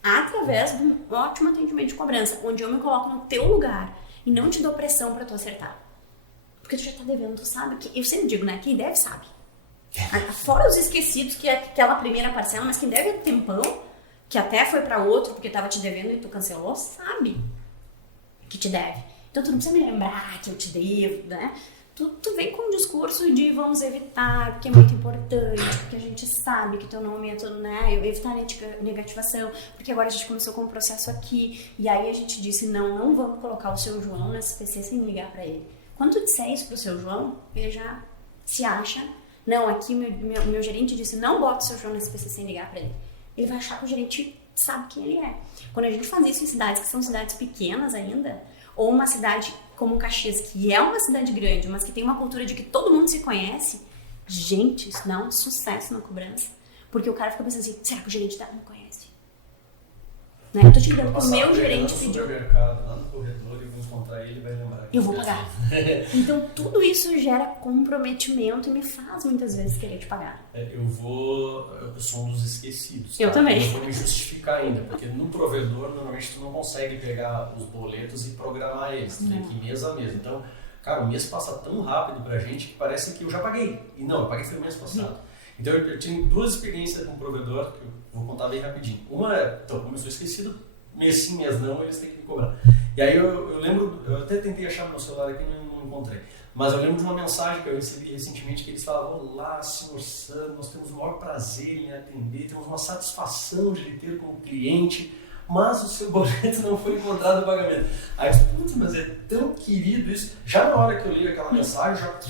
Através de um ótimo atendimento de cobrança, onde eu me coloco no teu lugar e não te dou pressão para tu acertar. Porque tu já tá devendo, tu sabe que... Eu sempre digo, né? Quem deve sabe. Fora os esquecidos, que é aquela primeira parcela, mas quem deve tempão, que até foi pra outro porque tava te devendo e tu cancelou, sabe que te deve. Então tu não precisa me lembrar que eu te devo, né? Tu vem com um discurso de vamos evitar, porque é muito importante, porque a gente sabe que teu nome é todo, né? Evitar negativação, porque agora a gente começou com um processo aqui, e aí a gente disse, não vamos colocar o seu João nesse SPC sem ligar pra ele. Quando tu disser isso pro seu João, ele já se acha, não, aqui meu gerente disse, não bota o seu João nesse SPC sem ligar pra ele. Ele vai achar que o gerente sabe quem ele é. Quando a gente faz isso em cidades que são cidades pequenas ainda, ou uma cidade como Caxias, que é uma cidade grande, mas que tem uma cultura de que todo mundo se conhece, gente, isso dá um sucesso na cobrança. Porque o cara fica pensando assim, será que o gerente não conhece? Né? Eu tô te ligando que o meu gerente pediu. Lá no corredor, e vou encontrar ele e vai lembrar. Eu vou pagar. Então tudo isso gera comprometimento e me faz muitas vezes querer te pagar. Eu sou um dos esquecidos. Eu também. Eu vou me justificar ainda, porque no provedor, normalmente tu não consegue pegar os boletos e programar eles. Tu tem que ir mês a mês. Então, cara, o mês passa tão rápido pra gente que parece que eu já paguei. E não, eu paguei foi o mês passado. Então eu tive 2 experiências com o provedor, que eu vou contar bem rapidinho. Uma é, então, como eu sou esquecido, mês sim, mês não, eles têm que me cobrar. E aí eu lembro, eu até tentei achar no meu celular aqui e não encontrei. Mas eu lembro de uma mensagem que eu recebi recentemente que eles falavam, olá, senhor Sandro, nós temos o maior prazer em atender, temos uma satisfação de lhe ter como cliente, mas o seu boleto não foi encontrado no pagamento. Aí eu disse, putz, mas é tão querido isso. Já na hora que eu li aquela mensagem, já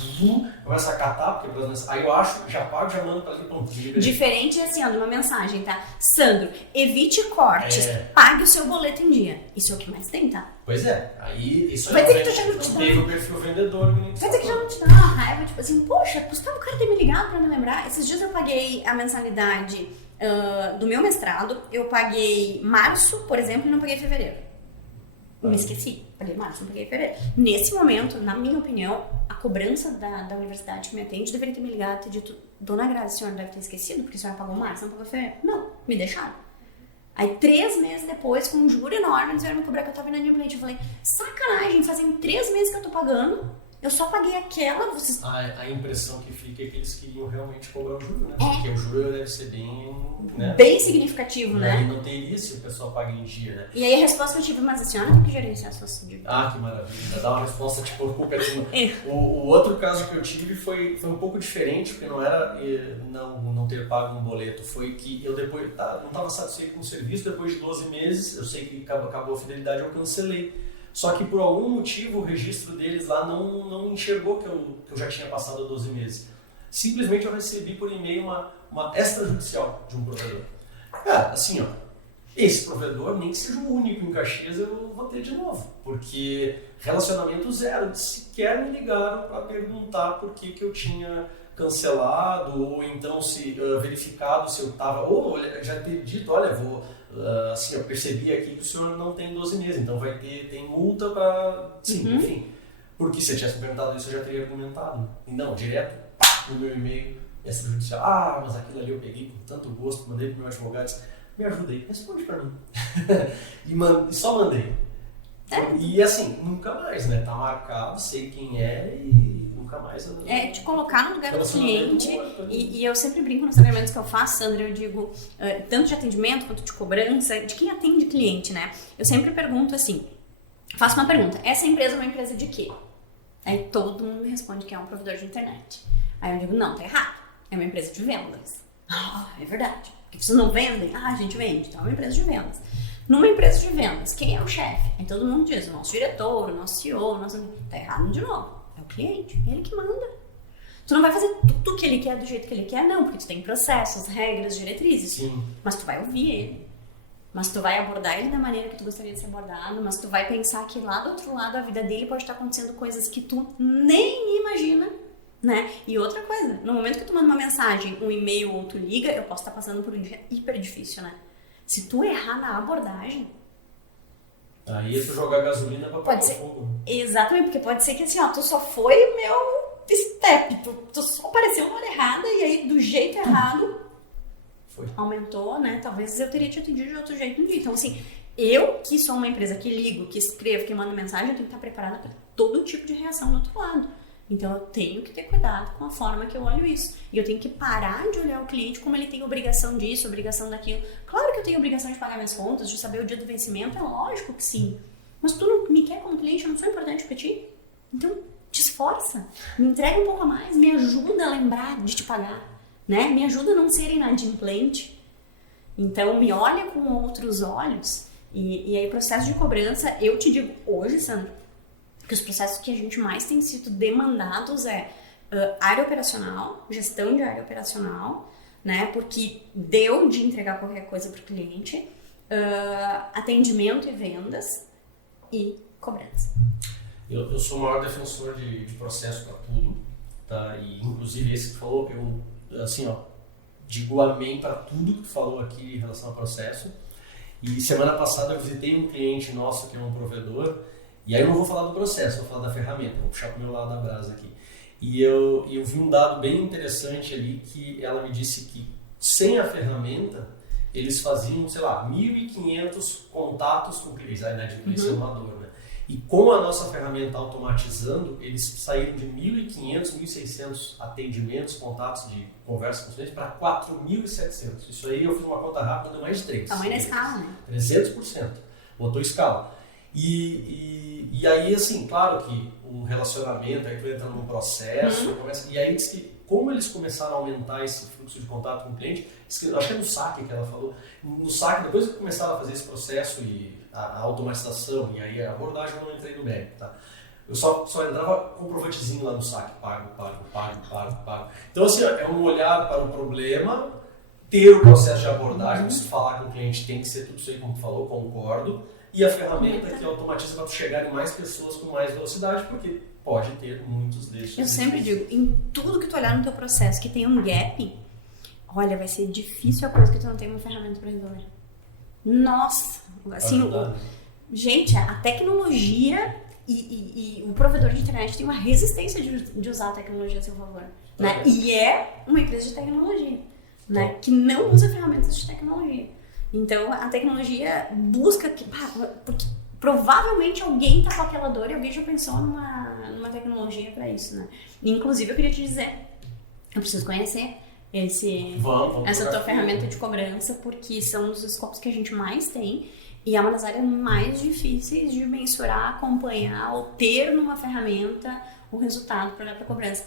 começa a catar, porque aí eu acho, já pago, já mando pra ali, pronto. Diferente assim, ó, de uma mensagem, tá? Sandro, evite cortes, pague o seu boleto em dia. Isso é o que mais tem, tá? Pois é, aí isso vai ter que tu já não te dá. Teve o perfil vendedor. Vai ter que já não te dá uma raiva, tipo assim, poxa, custava o cara ter me ligado pra me lembrar. Esses dias eu paguei a mensalidade do meu mestrado, eu paguei março, por exemplo, e não paguei fevereiro. Me esqueci, paguei março, não paguei fevereiro. Nesse momento, na minha opinião, a cobrança da universidade que me atende deveria ter me ligado e ter dito: Dona Grazi, a senhora deve ter esquecido, porque a senhora pagou março, não pagou fevereiro. Não, me deixaram. Aí 3 meses depois, com um juro enorme, eles vieram me cobrar que eu tava inadimplente. Eu falei: sacanagem, fazem 3 meses que eu tô pagando, eu só paguei aquela, vocês... A impressão que fica é que eles queriam realmente cobrar o juro, né? Porque o juro deve ser bem, né? Bem significativo, né? E não teria se o pessoal paga em dia, né? E aí a resposta que eu tive: mas a senhora tem que gerenciar a sua dívida. Ah, que maravilha. Dá uma resposta tipo culpa é. O outro caso que eu tive foi um pouco diferente, porque não era não ter pago um boleto. Foi que eu depois não estava satisfeito com o serviço, depois de 12 meses, eu sei que acabou a fidelidade, eu cancelei. Só que por algum motivo o registro deles lá não enxergou que eu já tinha passado 12 meses. Simplesmente eu recebi por e-mail uma extrajudicial de um provedor. Cara, assim, ó, esse provedor, nem que seja o único em Caxias, eu vou ter de novo. Porque relacionamento zero, sequer me ligaram para perguntar por que eu tinha cancelado, ou então se verificado se eu estava, ou já ter dito: olha, assim, eu percebi aqui que o senhor não tem 12 meses, então tem multa para... Sim, enfim. Porque se eu tivesse perguntado isso, eu já teria argumentado. E não, direto no meu e-mail, extrajudicial: mas aquilo ali eu peguei com tanto gosto, mandei pro meu advogado, disse: me ajuda aí, responde para mim. E só mandei. E assim, nunca mais, né? Tá marcado, sei quem é e nunca mais... Te colocar no lugar do cliente. E eu sempre brinco nos treinamentos que eu faço, Sandra, eu digo, tanto de atendimento quanto de cobrança, de quem atende cliente, né? Eu sempre pergunto assim, faço uma pergunta: essa empresa é uma empresa de quê? Aí todo mundo me responde que é um provedor de internet. Aí eu digo: não, tá errado, é uma empresa de vendas. É verdade. Porque vocês não vendem? A gente vende, então é uma empresa de vendas. Numa empresa de vendas, quem é o chefe? Aí todo mundo diz: o nosso diretor, o nosso CEO, Tá errado de novo. É o cliente, ele que manda. Tu não vai fazer tudo o que ele quer do jeito que ele quer, não, porque tu tem processos, regras, diretrizes. Sim. Mas tu vai ouvir ele. Mas tu vai abordar ele da maneira que tu gostaria de ser abordado, mas tu vai pensar que lá do outro lado da vida dele pode estar acontecendo coisas que tu nem imagina, né? E outra coisa, no momento que tu manda uma mensagem, um e-mail ou tu liga, eu posso estar passando por um dia hiper difícil, né? Se tu errar na abordagem... Aí é tu jogar gasolina pra apagar o fogo. Exatamente, porque pode ser que assim, ó, tu só foi o meu step, tu só apareceu na hora errada e aí do jeito errado aumentou, né? Talvez eu teria te atendido de outro jeito no dia. Então assim, eu que sou uma empresa que ligo, que escrevo, que mando mensagem, eu tenho que estar preparada para todo tipo de reação do outro lado. Então eu tenho que ter cuidado com a forma que eu olho isso. E eu tenho que parar de olhar o cliente como ele tem obrigação disso, obrigação daquilo. Claro que eu tenho obrigação de pagar minhas contas, de saber o dia do vencimento, é lógico que sim. Mas tu não me quer como cliente, eu não sou importante pra ti? Então te esforça, me entrega um pouco a mais, me ajuda a lembrar de te pagar, né? Me ajuda a não ser inadimplente. Então me olha com outros olhos. E aí processo de cobrança, eu te digo hoje, Sandra, que os processos que a gente mais tem sido demandados área operacional, gestão de área operacional, né? Porque deu de entregar qualquer coisa para o cliente, atendimento e vendas e cobrança. Eu sou o maior defensor de processo para tudo, tá? E inclusive esse que tu falou, eu assim, ó, digo amém para tudo que tu falou aqui em relação ao processo. E semana passada eu visitei um cliente nosso que é um provedor. E aí eu não vou falar do processo, vou falar da ferramenta, vou puxar para o meu lado da brasa aqui. E eu vi um dado bem interessante ali, que ela me disse que sem a ferramenta, eles faziam, sei lá, 1.500 contatos com clientes, a inadimplência amador, né? E com a nossa ferramenta automatizando, eles saíram de 1.500, 1.600 atendimentos, contatos de conversa com os clientes para 4.700. Isso aí eu fiz uma conta rápida, deu mais de 3. Tamanho da escala, né? 300%. Botou escala. E aí, assim, claro que o relacionamento, aí tu entra num processo, e aí diz que como eles começaram a aumentar esse fluxo de contato com o cliente, acho que é no saque que ela falou, no saque, depois que começaram a fazer esse processo e a automatização, e aí a abordagem eu não entrei no mérito, tá? Eu só entrava com o comprovantezinho lá no saque, pago. Então, assim, é um olhar para o problema, ter o processo de abordagem, se falar com o cliente tem que ser tudo isso aí como tu falou, concordo, e a ferramenta que automatiza para tu chegar em mais pessoas com mais velocidade, porque pode ter muitos desses. Eu sempre digo, em tudo que tu olhar no teu processo que tem um gap, olha, vai ser difícil a coisa que tu não tem uma ferramenta para resolver. Nossa, assim, gente, a tecnologia e o provedor de internet tem uma resistência de usar a tecnologia a seu favor, né? E é uma empresa de tecnologia, né? Que não usa ferramentas de tecnologia. Então, a tecnologia busca porque provavelmente alguém tá com aquela dor e alguém já pensou numa tecnologia para isso, né? E, inclusive, eu queria te dizer, eu preciso conhecer essa tua ferramenta de cobrança, porque são um dos escopos que a gente mais tem e é uma das áreas mais difíceis de mensurar, acompanhar ou ter numa ferramenta o resultado para olhar para cobrança.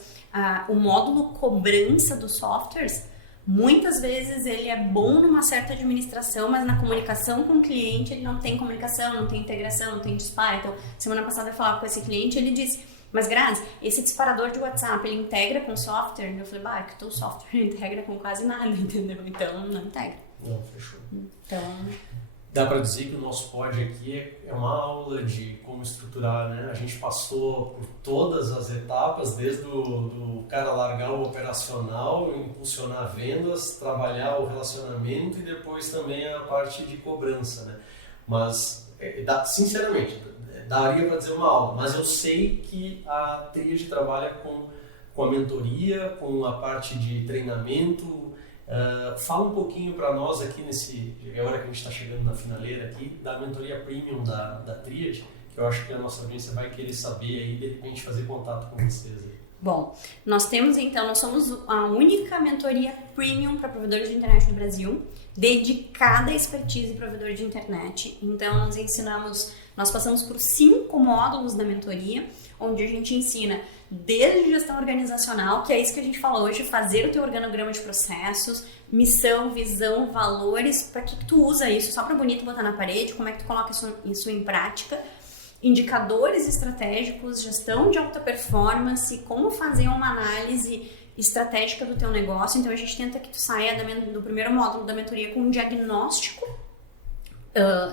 O módulo cobrança dos softwares, muitas vezes ele é bom numa certa administração, mas na comunicação com o cliente ele não tem comunicação, não tem integração, não tem disparo. Então, semana passada eu falava com esse cliente, ele disse: mas Grazi, esse disparador de WhatsApp, ele integra com software? Eu falei: é que o teu software integra com quase nada, entendeu? Então, não integra. Não, fechou. Então... Dá para dizer que o nosso pod aqui é uma aula de como estruturar, né? A gente passou por todas as etapas, desde do cara largar o operacional, impulsionar vendas, trabalhar o relacionamento e depois também a parte de cobrança, né? Mas, sinceramente, daria para dizer uma aula, mas eu sei que a Tríade trabalha com a mentoria, com a parte de treinamento. Fala um pouquinho para nós aqui é hora que a gente está chegando na finaleira aqui, da mentoria premium da Tríade, que eu acho que a nossa audiência vai querer saber aí, de repente fazer contato com vocês aí. Bom, nós somos a única mentoria premium para provedores de internet no Brasil, dedicada à expertise provedor de internet. Então nós passamos por 5 módulos da mentoria, onde a gente ensina desde gestão organizacional, que é isso que a gente fala hoje, fazer o teu organograma de processos, missão, visão, valores, para que tu usa isso só para bonito botar na parede, como é que tu coloca isso em prática, indicadores estratégicos, gestão de alta performance, como fazer uma análise estratégica do teu negócio. Então a gente tenta que tu saia do primeiro módulo da mentoria com um diagnóstico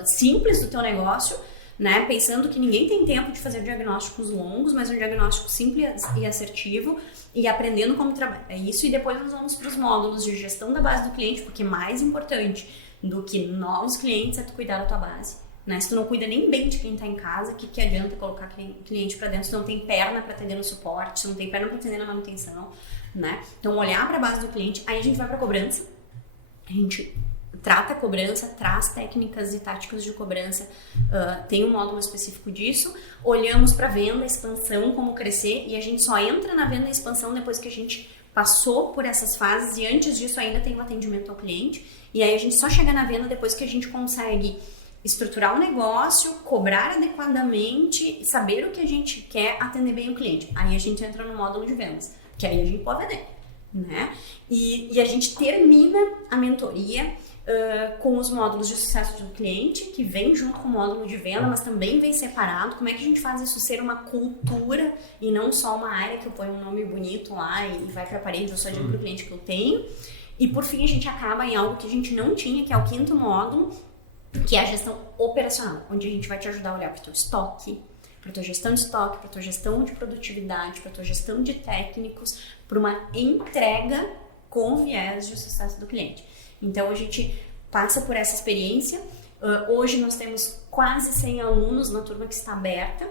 simples do teu negócio, né? Pensando que ninguém tem tempo de fazer diagnósticos longos, mas um diagnóstico simples e assertivo, e aprendendo como trabalhar isso. E depois nós vamos para os módulos de gestão da base do cliente, porque mais importante do que novos clientes é tu cuidar da tua base, né? Se tu não cuida nem bem de quem está em casa, que adianta colocar cliente para dentro se não tem perna para atender no suporte, se não tem perna para atender na manutenção, né? Então olhar para a base do cliente, aí a gente vai para a cobrança, a gente trata a cobrança, traz técnicas e táticas de cobrança, tem um módulo específico disso. Olhamos para venda, expansão, como crescer, e a gente só entra na venda e expansão depois que a gente passou por essas fases, e antes disso ainda tem um atendimento ao cliente, e aí a gente só chega na venda depois que a gente consegue estruturar o negócio, cobrar adequadamente, saber o que a gente quer, atender bem o cliente. Aí a gente entra no módulo de vendas, que aí a gente pode vender, né? E a gente termina a mentoria com os módulos de sucesso do cliente, que vem junto com o módulo de venda, mas também vem separado. Como é que a gente faz isso ser uma cultura e não só uma área que eu ponho um nome bonito lá e vai para a parede, eu só digo para o cliente que eu tenho. E por fim a gente acaba em algo que a gente não tinha, que é o 5º módulo, que é a gestão operacional, onde a gente vai te ajudar a olhar para o teu estoque, para a tua gestão de estoque, para a tua gestão de produtividade, para a tua gestão de técnicos, para uma entrega com viés de sucesso do cliente. Então a gente passa por essa experiência. Hoje nós temos quase 100 alunos na turma que está aberta,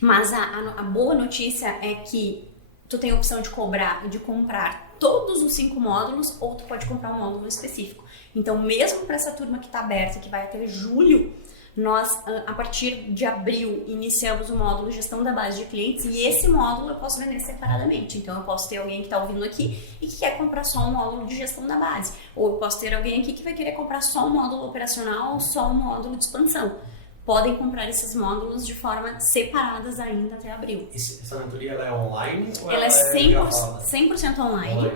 mas a boa notícia é que tu tem a opção de comprar todos os 5 módulos, ou tu pode comprar um módulo específico. Então, mesmo para essa turma que está aberta, que vai até julho, nós, a partir de abril, iniciamos o módulo Gestão da Base de Clientes, e esse módulo eu posso vender separadamente. Então, eu posso ter alguém que está ouvindo aqui e que quer comprar só um módulo de Gestão da Base. Ou eu posso ter alguém aqui que vai querer comprar só um módulo operacional ou só um módulo de expansão. Podem comprar esses módulos de forma separadas ainda até abril. Essa mentoria ela é online? Ou ela é 100% online.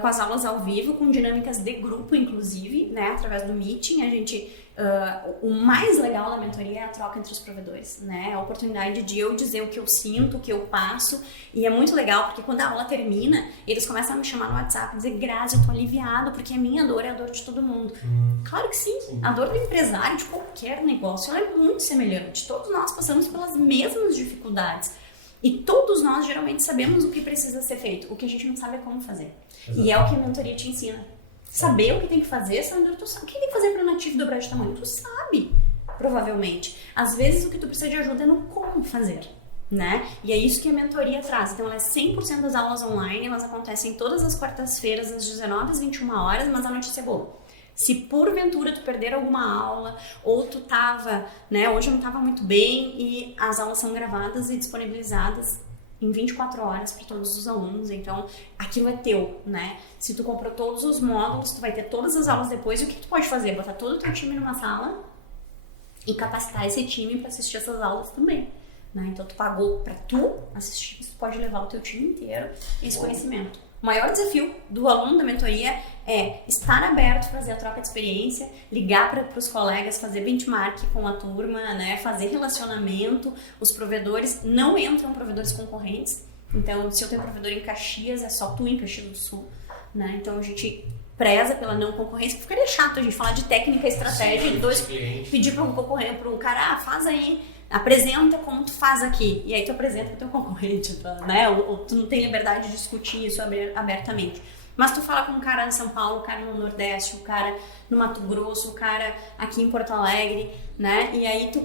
Com as aulas ao vivo, com dinâmicas de grupo, inclusive, né, através do Meeting. A gente, o mais legal da mentoria é a troca entre os provedores, né, a oportunidade de eu dizer o que eu sinto, o que eu passo, e é muito legal, porque quando a aula termina, eles começam a me chamar no WhatsApp e dizer: Grazi, eu tô aliviado, porque a minha dor é a dor de todo mundo. Claro que sim, a dor do empresário, de qualquer negócio, ela é muito semelhante, todos nós passamos pelas mesmas dificuldades. E todos nós geralmente sabemos o que precisa ser feito, o que a gente não sabe é como fazer. Exato. E é o que a mentoria te ensina. saber o que tem que fazer, Sandro, tu sabe o que tem que fazer para o nativo dobrar de tamanho? Tu sabe, provavelmente. Às vezes o que tu precisa de ajuda é no como fazer, né? E é isso que a mentoria traz. Então ela é 100% das aulas online, elas acontecem todas as quartas-feiras às 19 às 21 horas, mas a notícia é boa. Se porventura tu perder alguma aula ou tu tava, né, hoje eu não tava muito bem, e as aulas são gravadas e disponibilizadas em 24 horas para todos os alunos, então aquilo é teu, né? Se tu comprou todos os módulos, tu vai ter todas as aulas depois, e o que tu pode fazer? Botar todo o teu time numa sala e capacitar esse time para assistir essas aulas também, né? Então tu pagou para tu assistir, tu pode levar o teu time inteiro esse conhecimento. O maior desafio do aluno da mentoria é estar aberto, fazer a troca de experiência, ligar para os colegas, fazer benchmark com a turma, né? Fazer relacionamento. Os provedores não entram provedores concorrentes. Então, se eu tenho provedor em Caxias, é só tu em Caxias do Sul, né? Então, a gente preza pela não concorrência. Ficaria chato a gente falar de técnica e estratégia e depois pedir para um concorrente, para um cara, faz aí, apresenta como tu faz aqui, e aí tu apresenta pro teu concorrente, né? Ou tu não tem liberdade de discutir isso abertamente. Mas tu fala com um cara em São Paulo, um cara no Nordeste, um cara no Mato Grosso, um cara aqui em Porto Alegre, né? E aí tu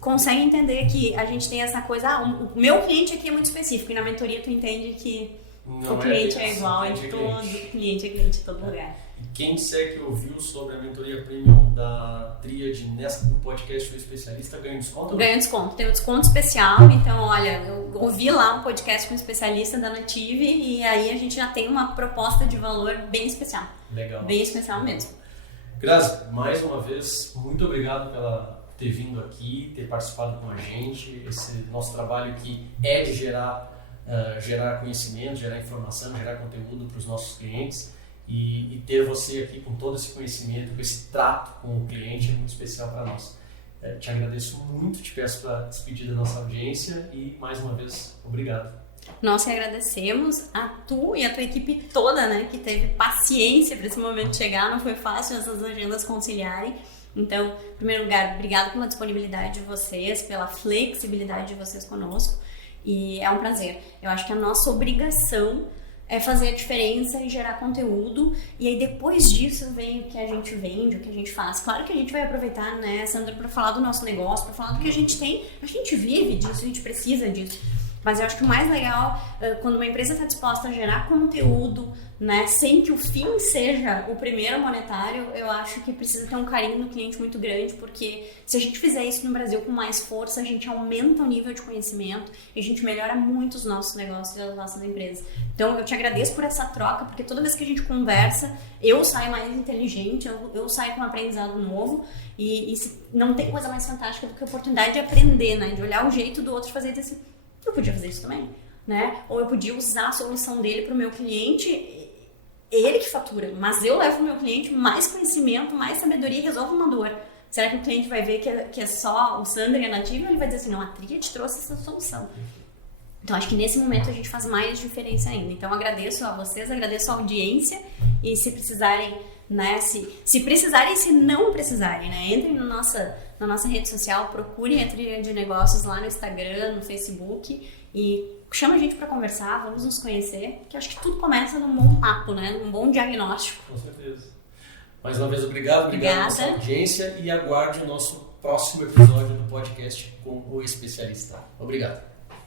consegue entender que a gente tem essa coisa, o meu cliente aqui é muito específico, e na mentoria tu entende que o cliente é igual em todo cliente, é cliente em todo lugar. E quem disser que ouviu sobre a mentoria premium da Tríade no podcast O Especialista ganha desconto? Ganha desconto, tem um desconto especial. Então, olha, eu ouvi lá um podcast com um especialista da Native, e aí a gente já tem uma proposta de valor bem especial. Legal. Bem especial mesmo. Grazi, mais uma vez, muito obrigado pela ter vindo aqui, ter participado com a gente. Esse nosso trabalho aqui é de gerar conhecimento, gerar informação, gerar conteúdo para os nossos clientes. E ter você aqui com todo esse conhecimento, com esse trato com o cliente é muito especial para nós. Te agradeço muito, te peço para despedir da nossa audiência e, mais uma vez, obrigado. Nós que agradecemos a tu e a tua equipe toda, né, que teve paciência para esse momento chegar. Não foi fácil essas agendas conciliarem. Então, em primeiro lugar, obrigado pela disponibilidade de vocês, pela flexibilidade de vocês conosco. E é um prazer. Eu acho que a nossa obrigação é fazer a diferença e gerar conteúdo, e aí depois disso vem o que a gente vende, o que a gente faz. Claro que a gente vai aproveitar, né, Sandra, para falar do nosso negócio, para falar do que a gente tem. A gente vive disso, a gente precisa disso. Mas eu acho que o mais legal, quando uma empresa está disposta a gerar conteúdo, né, sem que o fim seja o primeiro monetário, eu acho que precisa ter um carinho no cliente muito grande, porque se a gente fizer isso no Brasil com mais força, a gente aumenta o nível de conhecimento e a gente melhora muito os nossos negócios e as nossas empresas. Então eu te agradeço por essa troca, porque toda vez que a gente conversa, eu saio mais inteligente, eu saio com um aprendizado novo, e não tem coisa mais fantástica do que a oportunidade de aprender, né, de olhar o jeito do outro e fazer assim, eu podia fazer isso também, né? Ou eu podia usar a solução dele para o meu cliente, ele que fatura, mas eu levo para o meu cliente mais conhecimento, mais sabedoria e resolvo uma dor. Será que o cliente vai ver que é só o Sandro e a Native, ou ele vai dizer assim, não, a Tríade trouxe essa solução? Então, acho que nesse momento a gente faz mais diferença ainda. Então, agradeço a vocês, agradeço a audiência, e se precisarem, né, se precisarem e se não precisarem, né, entrem na nossa rede social, procurem a Tríade de Negócios lá no Instagram, no Facebook, e chama a gente para conversar, vamos nos conhecer, que acho que tudo começa num bom papo, né, num bom diagnóstico. Com certeza. Mais uma vez, obrigado à nossa audiência, e aguarde o nosso próximo episódio do podcast com o Especialista. Obrigado.